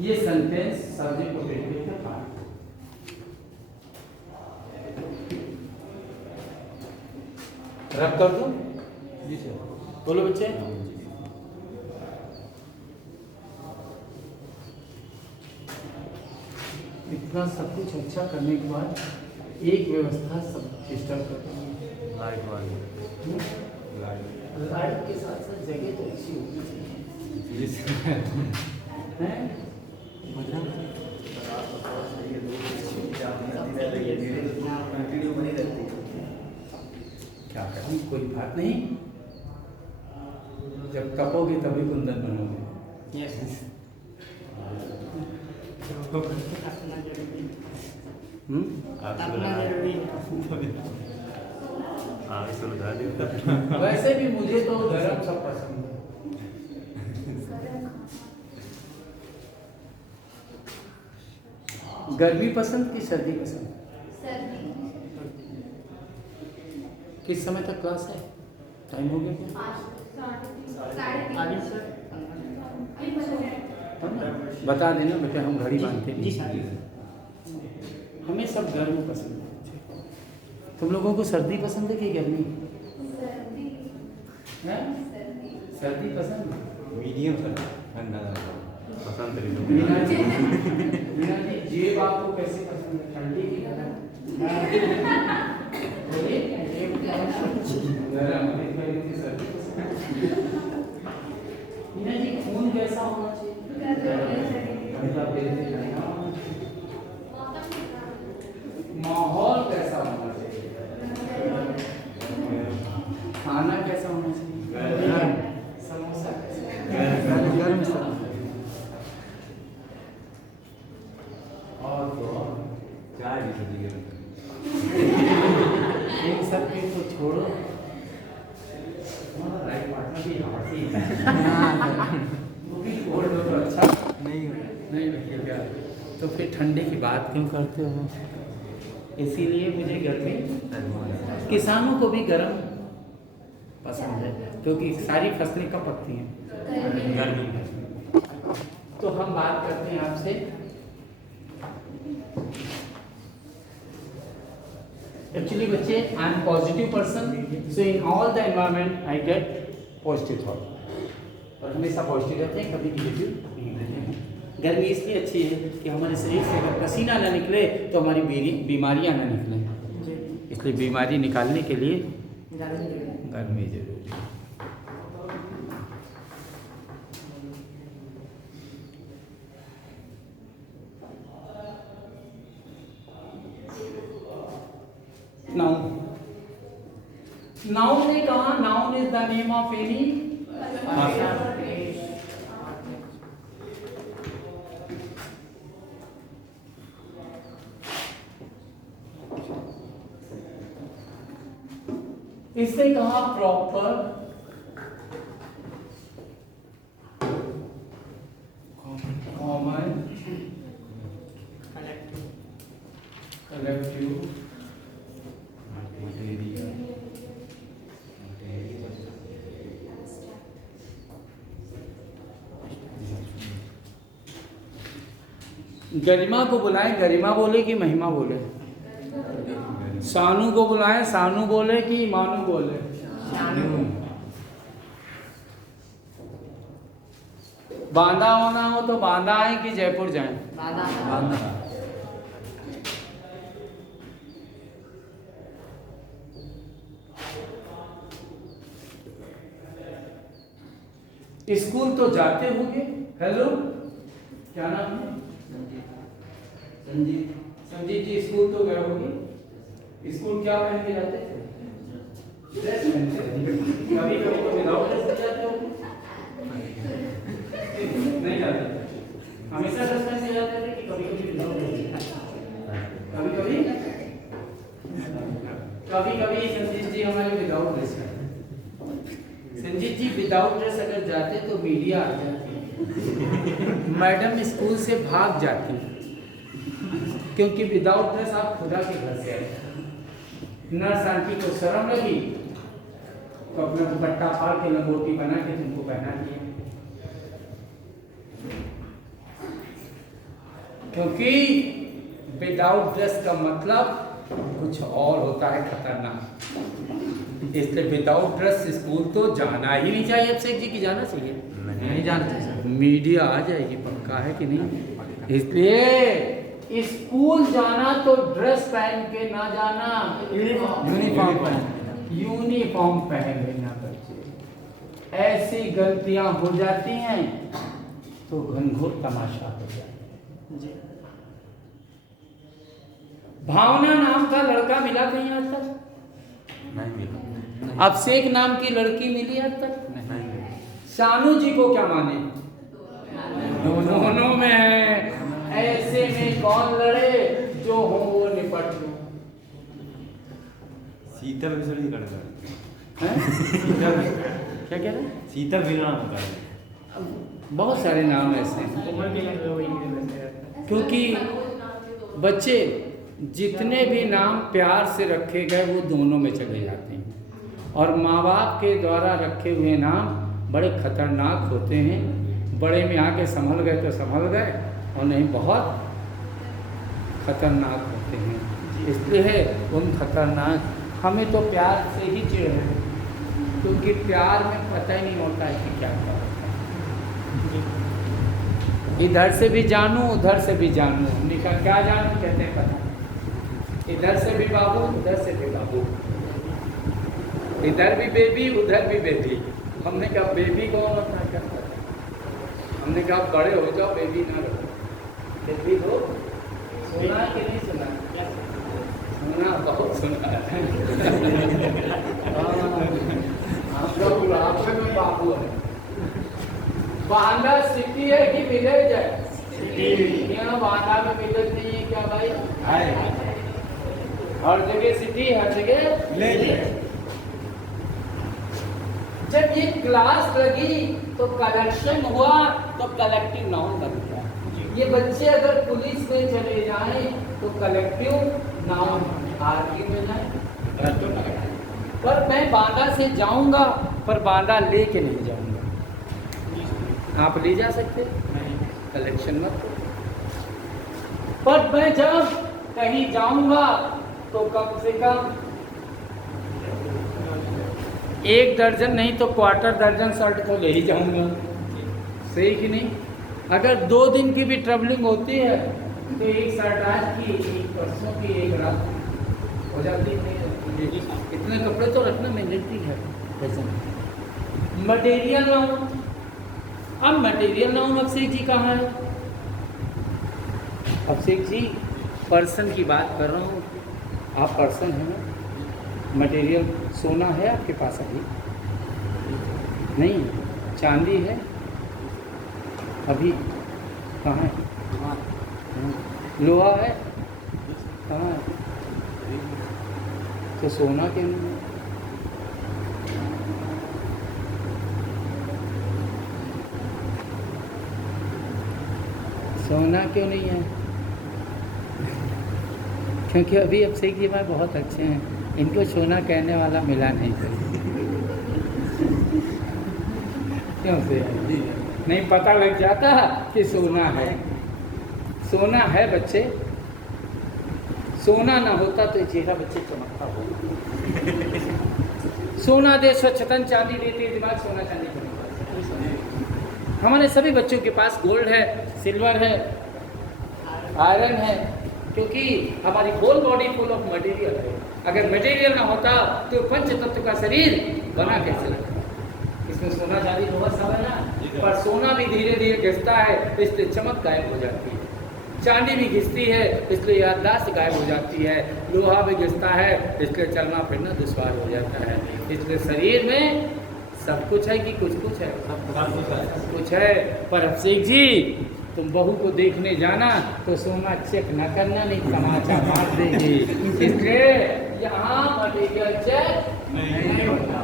ये sentence subject और predicate का part. रब कर दो जी sir, बोलो बच्चे। इतना सब कुछ अच्छा करने के बाद एक व्यवस्था सब डिस्टर्ब करती है, लाइट वाली। लाइट के साथ साथ जगह तो अच्छी होनी चाहिए हैं। क्या करें, कोई बात नहीं, जब तपोगे तभी कुंदन बनोगे। यस। वैसे भी मुझे तो गरम सब पसंद है। गर्मी पसंद कि सर्दी पसंद? किस समय तक क्लास है? टाइम हो गया क्या? बता देना बेटा, हम घड़ी बांधते हैं। हमें सब गर्म पसंद है। तुम लोगों को सर्दी पसंद है कि गर्मी? सर्दी पसंद है। मीडियम सर, ठंडा पसंद है। मीना जी, जेब आपको कैसे पसंद है, ठंडी की गरम? मीना जी, खून कैसा होना चाहिए? माहौल कैसा होना चाहिए? खाना कैसा होना चाहिए? समोसा कैसा? और तो चाय इन सब के तो छोड़ो, राइट पार्टनर भी हाथी वो भी छोड़ दो तो अच्छा नहीं लगेगा। तो फिर ठंडे की बात क्यों करते हो? इसीलिए मुझे गर्मी, किसानों को भी गर्म पसंद है क्योंकि सारी फसलें कब पकती हैं? गर्मी में। तो हम बात करते हैं आपसे एक्चुअली बच्चे, I am positive person, so in all the environment I get positive thought, और हमेशा पॉजिटिव रहते हैं, कभी नेगेटिव नहीं रहते हैं। गर्मी इसलिए अच्छी है कि हमारे शरीर से अगर पसीना ना निकले तो हमारी बीमारियां ना निकलें, इसलिए बीमारी निकालने के लिए गर्मी जरूरी है। नाउन ने कहा, noun is the name of any इसने कहा प्रॉपर कॉमन कलेक्टिव गरिमा को बुलाएं, गरिमा बोले कि महिमा बोले? सानू को बुलाएं, सानू बोले कि मानू बोले? बांदा होना हो तो बांदा आए कि जयपुर जाएं? बांदा। स्कूल तो जाते होंगे। हेलो, क्या नाम है? संजीत। संजीत जी स्कूल तो गए होंगे। स्कूल क्या पहन के जाते थे? ड्रेस पहनते थे। कभी कभी तो विदाउट ड्रेस जाते हो? नहीं जाते, हमेशा ड्रेस पहन के जाते थे कि कभी कभी विदाउट ड्रेस? कभी कभी संजीत जी हमारे विदाउट ड्रेस जाते। संजीत जी विदाउट ड्रेस अगर जाते तो मीडिया आ जाती, मैडम स्कूल से भाग जाती, क्योंकि विदाउट ड्रेस आप खुदा के घर से आए। नर्स आंटी को शर्म लगी तो अपना दुपट्टा फाड़ के लंगोटी बना के तुमको पहना दिया, क्योंकि विदाउट ड्रेस का मतलब कुछ और होता है, खतरनाक। इसलिए विदाउट ड्रेस स्कूल तो जाना ही नहीं चाहिए। अभिषेक जी की जाना चाहिए? नहीं जाना चाहिए। मीडिया आ जाएगी, पक्का है कि नहीं? इसलिए स्कूल जाना तो ड्रेस पहन के ना जाना, यूनिफॉर्म पहन लेना बच्चे। ऐसी गलतियां हो जाती हैं तो घनघोर तमाशा हो जाता है। भावना नाम का लड़का मिला कहीं आज तक? नहीं मिला। अभिषेक नाम की लड़की मिली आज तक? नहीं। शानू जी को क्या माने? दोनों में है। ऐसे में कौन लड़े? जो हो वो निपट लो। शीतल भी सही कर क्या कह रहे? शीतल भी नाम होता है। बहुत सारे नाम ऐसे हैं, क्योंकि बच्चे जितने भी नाम प्यार से रखे गए वो दोनों में चले जाते हैं, और माँ बाप के द्वारा रखे हुए नाम बड़े खतरनाक होते हैं। बड़े में आके संभल गए तो संभल गए, और नहीं बहुत खतरनाक होते हैं। इसलिए उन खतरनाक हमें तो प्यार से ही चिढ़ है, क्योंकि प्यार में पता ही नहीं होता है कि क्या क्या होता है। इधर से भी जानू उधर से भी जानू, हमने कहा क्या जानू, कहते हैं पता नहीं। इधर से भी बाबू उधर से भी बाबू, इधर भी बेबी उधर भी बेबी। हमने कहा बेबी कौन होता है, क्या पता। हमने कहा बड़े हो जाओ, बेबी ना रहो। बेबी हो सुना कि नहीं सुना? सुना, बहुत सुना है। हम लोग बुढ़ापे में बाबू है। बांदा सिटी है कि विलेज है? यहाँ बांदा में विलेज नहीं है क्या भाई? हर जगह सिटी, हर जगह विलेज। जब ये क्लास लगी तो कलेक्शन हुआ, तो कलेक्टिव नाउन बन गया। ये बच्चे अगर पुलिस में चले जाएं तो कलेक्टिव नाउन, आर्मी में जाए तो नहीं। पर मैं बांदा से जाऊंगा, पर बांदा लेके नहीं जाऊंगा। आप ले जा सकते नहीं, कलेक्शन मत करो। पर मैं जब कहीं जाऊंगा तो कम से कम 1 दर्जन नहीं तो 1/4 दर्जन शर्ट तो ले ही जाऊंगा, सही कि नहीं? अगर 2 दिन की भी ट्रैवलिंग होती है तो 1 शर्ट आज की, 1 परसों की, 1 रात हो जाती है। इतने कपड़े तो रखना मैंडेटरी है। मटेरियल नाउन, अब मटेरियल नाउन अभिषेक जी कहाँ है? अभिषेक जी पर्सन की बात कर रहा हूँ, आप पर्सन हैं ना? मटेरियल सोना है आपके पास अभी? नहीं। चांदी है अभी? कहाँ है? लोहा है? कहाँ है? तो सोना क्यों नहीं है? सोना क्यों नहीं है? क्योंकि अभी अभिषेक जी भाई बहुत अच्छे हैं, इनको सोना कहने वाला मिला नहीं। क्यों से नहीं पता लग जाता कि सोना है? सोना है बच्चे, सोना ना होता तो चेहरा बच्चे चमकता हो। सोना दे स्वच्छतन, चांदी देते दिमाग, सोना चांदी चमकता। हमारे सभी बच्चों के पास गोल्ड है, सिल्वर है, आयरन है, क्योंकि हमारी whole body full of material है। अगर मटेरियल ना होता तो पंच तत्व का शरीर बना कैसे लगता? इसमें सोना चांदी बहुत सब है ना, पर सोना भी धीरे धीरे घिसता है, इसलिए चमक गायब हो जाती है। चांदी भी घिसती है, इसलिए याददाश्त गायब हो जाती है। लोहा भी घिसता है, इसलिए चलना फिरना दुश्वार हो जाता है। इसलिए शरीर में सब कुछ है कि कुछ कुछ है? सब कुछ है। पर अभिषेक जी तुम बहू को देखने जाना तो सोना चेक न करना, नहीं तमाचा मार देगी। इसलिए यहाँ मटेरियल चेक नहीं होता।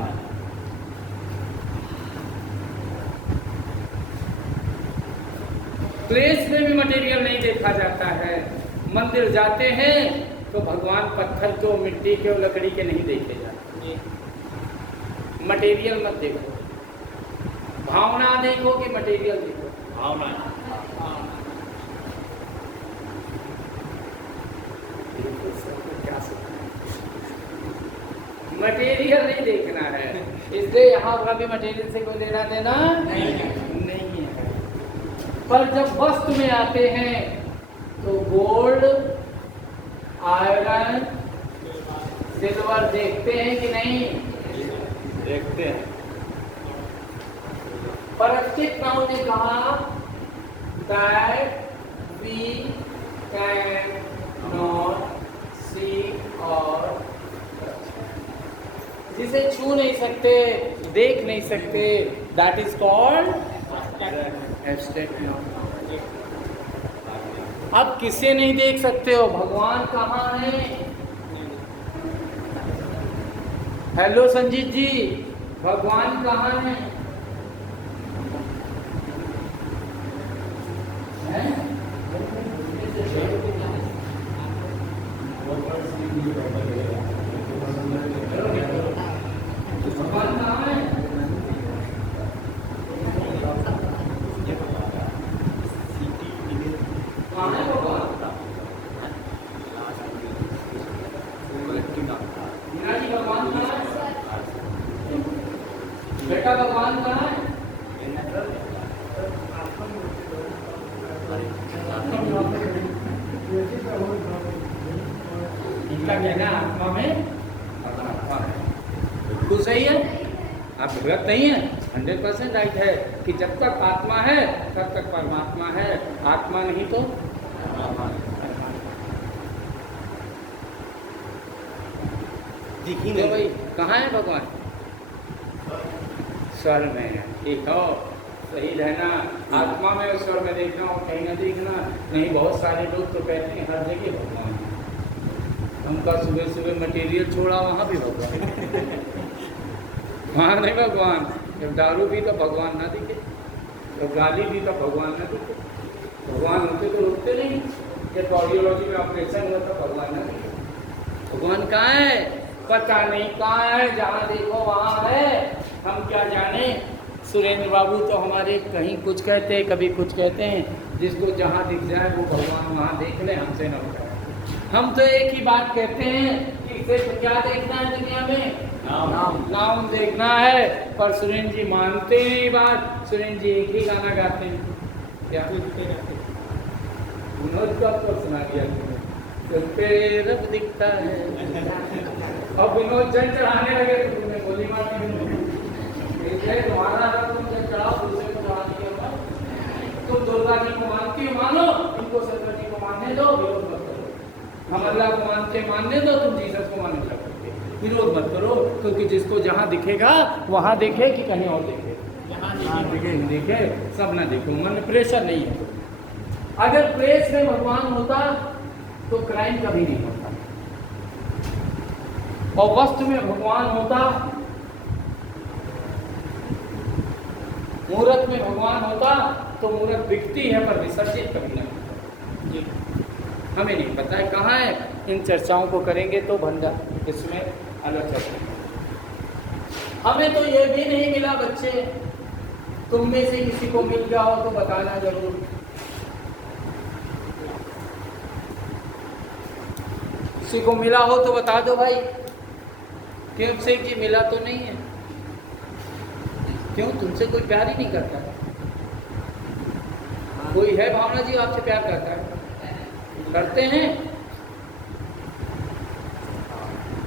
प्लेस में भी मटेरियल नहीं देखा जाता है। मंदिर जाते हैं तो भगवान पत्थर को, मिट्टी के और लकड़ी के नहीं देखे जाते। मटेरियल मत देखो, भावना देखो कि मटेरियल देखो? भावना। मटेरियल नहीं देखना है, इसलिए यहाँ का भी मटेरियल से कोई लेना देना नहीं है। पर जब वस्तु में आते हैं तो गोल्ड, आयरन, सिल्वर देखते हैं कि नहीं? देखते हैं। परस्थित नाउन ने कहा that we can not see और जिसे छू नहीं सकते, देख नहीं सकते, that is called abstract noun। अब किसे नहीं देख सकते हो? भगवान कहाँ है? हेलो संजीत जी, भगवान कहाँ है? बेटा भगवान कहाँ है? इनका कहना आत्मा में परमात्मा है। बिल्कुल सही है, आप गलत नहीं है, 100% राइट है कि जब तक आत्मा है तब तक परमात्मा है, आत्मा नहीं तो दिखेंगे भाई। कहाँ है भगवान? स्वर में है। ठीक हो, सही रहना, आत्मा में और स्वर में देखना और कहीं ना देखना नहीं। बहुत सारे लोग तो कहते हैं हर जगह भगवान है। हमका सुबह सुबह मटेरियल छोड़ा वहाँ भी भगवान वहाँ नहीं भगवान। जब दारू भी तो भगवान ना दिखे, जब गाली भी तो भगवान ना दिखे। भगवान होते तो रुकते नहीं। जब ऑडियोलॉजी में ऑपरेशन हुआ तो भगवान ना दिखे। भगवान कहाँ है? पता नहीं कहाँ है, जहाँ देखो वहाँ है, हम क्या जाने। सुरेंद्र बाबू तो हमारे कहीं कुछ कहते हैं, कभी कुछ कहते हैं। जिसको जहाँ दिख जाए वो भगवान वहाँ देख ले, हमसे न बताए। हम तो एक ही बात कहते हैं कि सिर्फ क्या देखना है दुनिया में? नाम देखना है। पर सुरेंद्र जी मानते नहीं बात। सुरेंद्र जी एक ही गाना गाते हैं, क्या विनोद को आपको सुना दिया पे रब दिखता है। अब विनोद जल चढ़ाने लगे तो तुमने गोली मार दी। तुम्हारा रब तुम जल चढ़ाओ, दूसरे को चढ़ाने के बाद तुम दुर्गा जी को मानती हो, मानो। इनको शंकर जी को मानने दो, विरोध मत करो। हम अल्लाह को मानने दो, तुम जीसस को मानने लग सकते, विरोध मत करो। क्योंकि जिसको जहाँ दिखेगा वहाँ देखे कि कहीं और देखे, जहाँ देखे सब ना देखो। मन प्रेशर नहीं है। अगर प्रेस में भगवान होता तो क्राइम कभी नहीं होता, और वस्तु में भगवान होता, मूर्त में भगवान होता तो मूर्त बिकती है पर विसर्जित कभी नहीं होता। हमें नहीं पता है कहाँ है। इन चर्चाओं को करेंगे तो भंडा इसमें अलग चर्चा। हमें तो ये भी नहीं मिला बच्चे, तुम में से किसी को मिल गया हो तो बताना जरूर। किसी को मिला हो तो बता दो भाई। क्यों शेख जी मिला तो नहीं है? क्यों, तुमसे कोई प्यार ही नहीं करता? कोई है भावना जी आपसे प्यार करता है? करते हैं?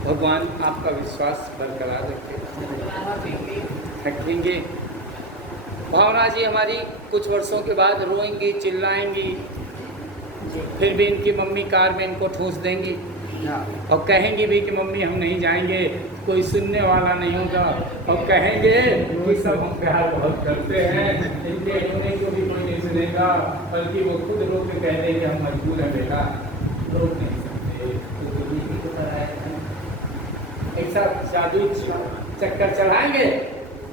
भगवान आपका विश्वास बरकरार रखेंगे। भावना जी हमारी कुछ वर्षों के बाद रोएंगी, चिल्लाएंगी, फिर भी इनकी मम्मी कार में इनको ठूंस देंगी और कहेंगे भी कि मम्मी हम नहीं जाएंगे, कोई सुनने वाला नहीं होगा। और कहेंगे कि सब हम प्यार बहुत करते हैं, इनके रोने को भी कोई नहीं सुनेगा, बल्कि वो खुद रो के कह देंगे हम मजबूर हैं बेटा, रोक नहीं सकते। ऐसा जादू चक्कर चढ़ाएंगे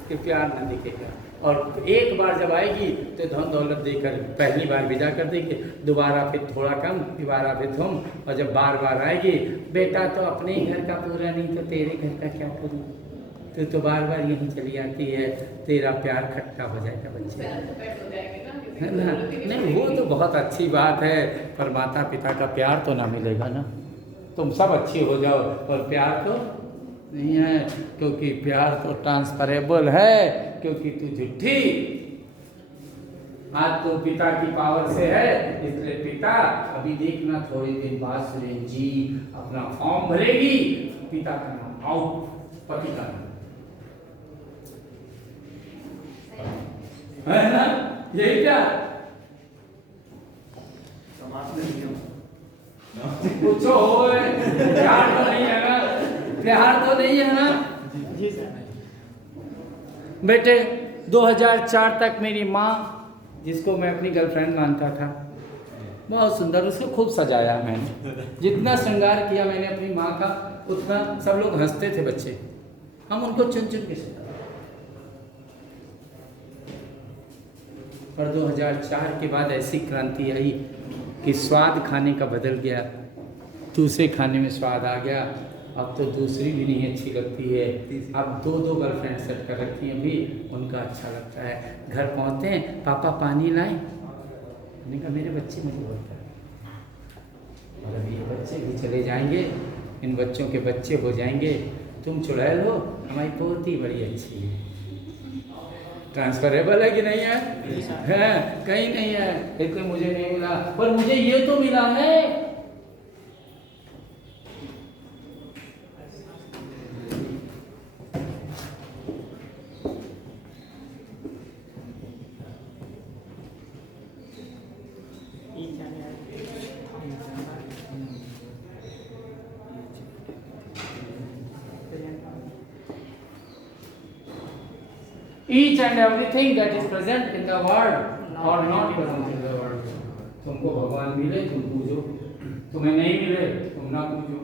कि प्यार न दिखेगा। और एक बार जब आएगी तो धन दौलत देकर पहली बार विदा कर देंगे, दोबारा फिर थोड़ा कम, दोबारा फिर थम। और जब बार बार आएगी, बेटा तो अपने ही घर का पूरा नहीं तो तेरे घर का क्या करूँ, तो बार बार यहीं चली आती है, तेरा प्यार खट्टा हो जाएगा बच्चे, है ना। नहीं वो तो बहुत अच्छी बात है, पर माता पिता का प्यार तो ना मिलेगा ना। तुम सब अच्छी हो जाओ और प्यार तो नहीं है, क्योंकि प्यार तो ट्रांसफरेबल है, क्योंकि तू झूठी। आज तो पिता की पावर से है, इसलिए पिता अभी देखना थोड़े दिन बाद सुरेंद्र जी अपना फॉर्म भरेगी, पिता का नाम आउट, पति का नाम, है ना। यही क्या पूछो हो, प्यार तो नहीं है ना, प्यार तो नहीं है ना जी सर। बेटे 2004 तक मेरी माँ, जिसको मैं अपनी गर्लफ्रेंड मानता था, बहुत सुंदर, उसको खूब सजाया मैंने, जितना श्रृंगार किया मैंने अपनी माँ का, उतना सब लोग हंसते थे बच्चे, हम उनको चुन चुन के सजाते। पर 2004 के बाद ऐसी क्रांति आई कि स्वाद खाने का बदल गया, दूसरे खाने में स्वाद आ गया। अब तो दूसरी भी नहीं अच्छी लगती है, अब 2 गर्लफ्रेंड सेट कर रखी हैं भी, उनका अच्छा लगता है। घर पहुँचते हैं, पापा पानी लाएं, मैंने कहा मेरे बच्चे मुझे बोलता है, और अभी ये बच्चे भी चले जाएंगे, इन बच्चों के बच्चे हो जाएंगे, तुम चुड़ैल हो, हमारी पोती बड़ी अच्छी है, ट्रांसफरेबल है कि नहीं है? है, कहीं नहीं है। इसलिए मुझे नहीं मिला, पर मुझे ये तो मिला है। Each and everything that is present in the world or not present in the world. तुमको भगवान मिले तुम पूजो, तुम्हें नहीं मिले तुम ना पूजो।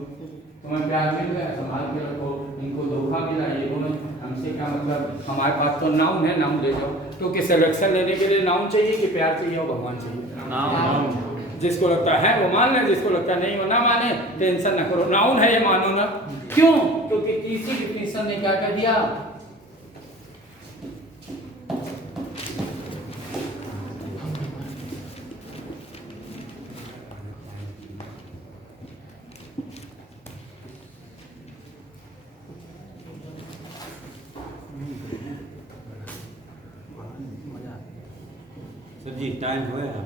तुम्हें प्यार मिल गया संभाल के रखो, इनको धोखा मिला ये बोलो हमसे क्या मतलब, हमारे पास तो नाउन है, नाउन ले जाओ। तो कि सिलेक्शन लेने के लिए नाउन चाहिए कि प्यार चाहिए और भगवान चाहिए? नाउन। जिसको लगता है वो मान ले, जिसको लगता है नहीं वो ना माने, टेंशन ना करो, नाउन है ये मानो ना। क्यों? क्योंकि तीसरी डिफिनेशन ने क्या कह दिया? सर जी टाइम हो गया।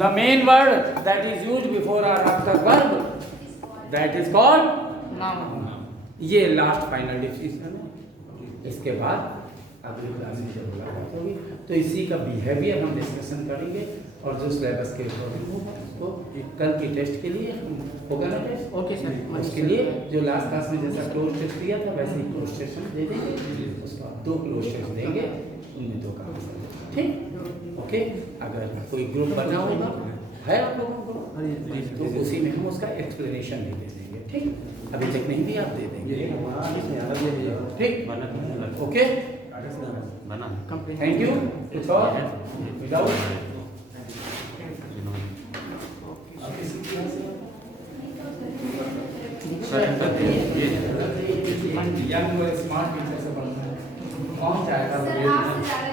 The main word that is used before or after verb, that is called noun. ये लास्ट फाइनल डिफिनेशन है। इसके बाद अगली क्लास में जब मुलाकात होगी तो इसी का बिहेवियर हम डिस्कशन करेंगे और जो सिलेबस के अकॉर्डिंग होगा तो कल की टेस्ट के लिए होगा ना टेस्ट। Okay sir. उसके लिए जो लास्ट क्लास में जैसा क्लोज टेस्ट दिया था वैसे ही क्लोज टेस्ट दे देंगे, उसका 2 क्लोज टेस्ट देंगे, उनमें 2 काम करेंगे। ठीक, ओके। अगर कोई ग्रुप बना होगा है आप लोगों को तो उसी में हम उसका एक्सप्लेनेशन भी दे देंगे। ठीक, अभी तक नहीं भी आप दे देंगे। ठीक, ओके, थैंक यू। कुछ और विदाउट यंग स्मार्ट टीचर से बनना है, कौन चाहेगा?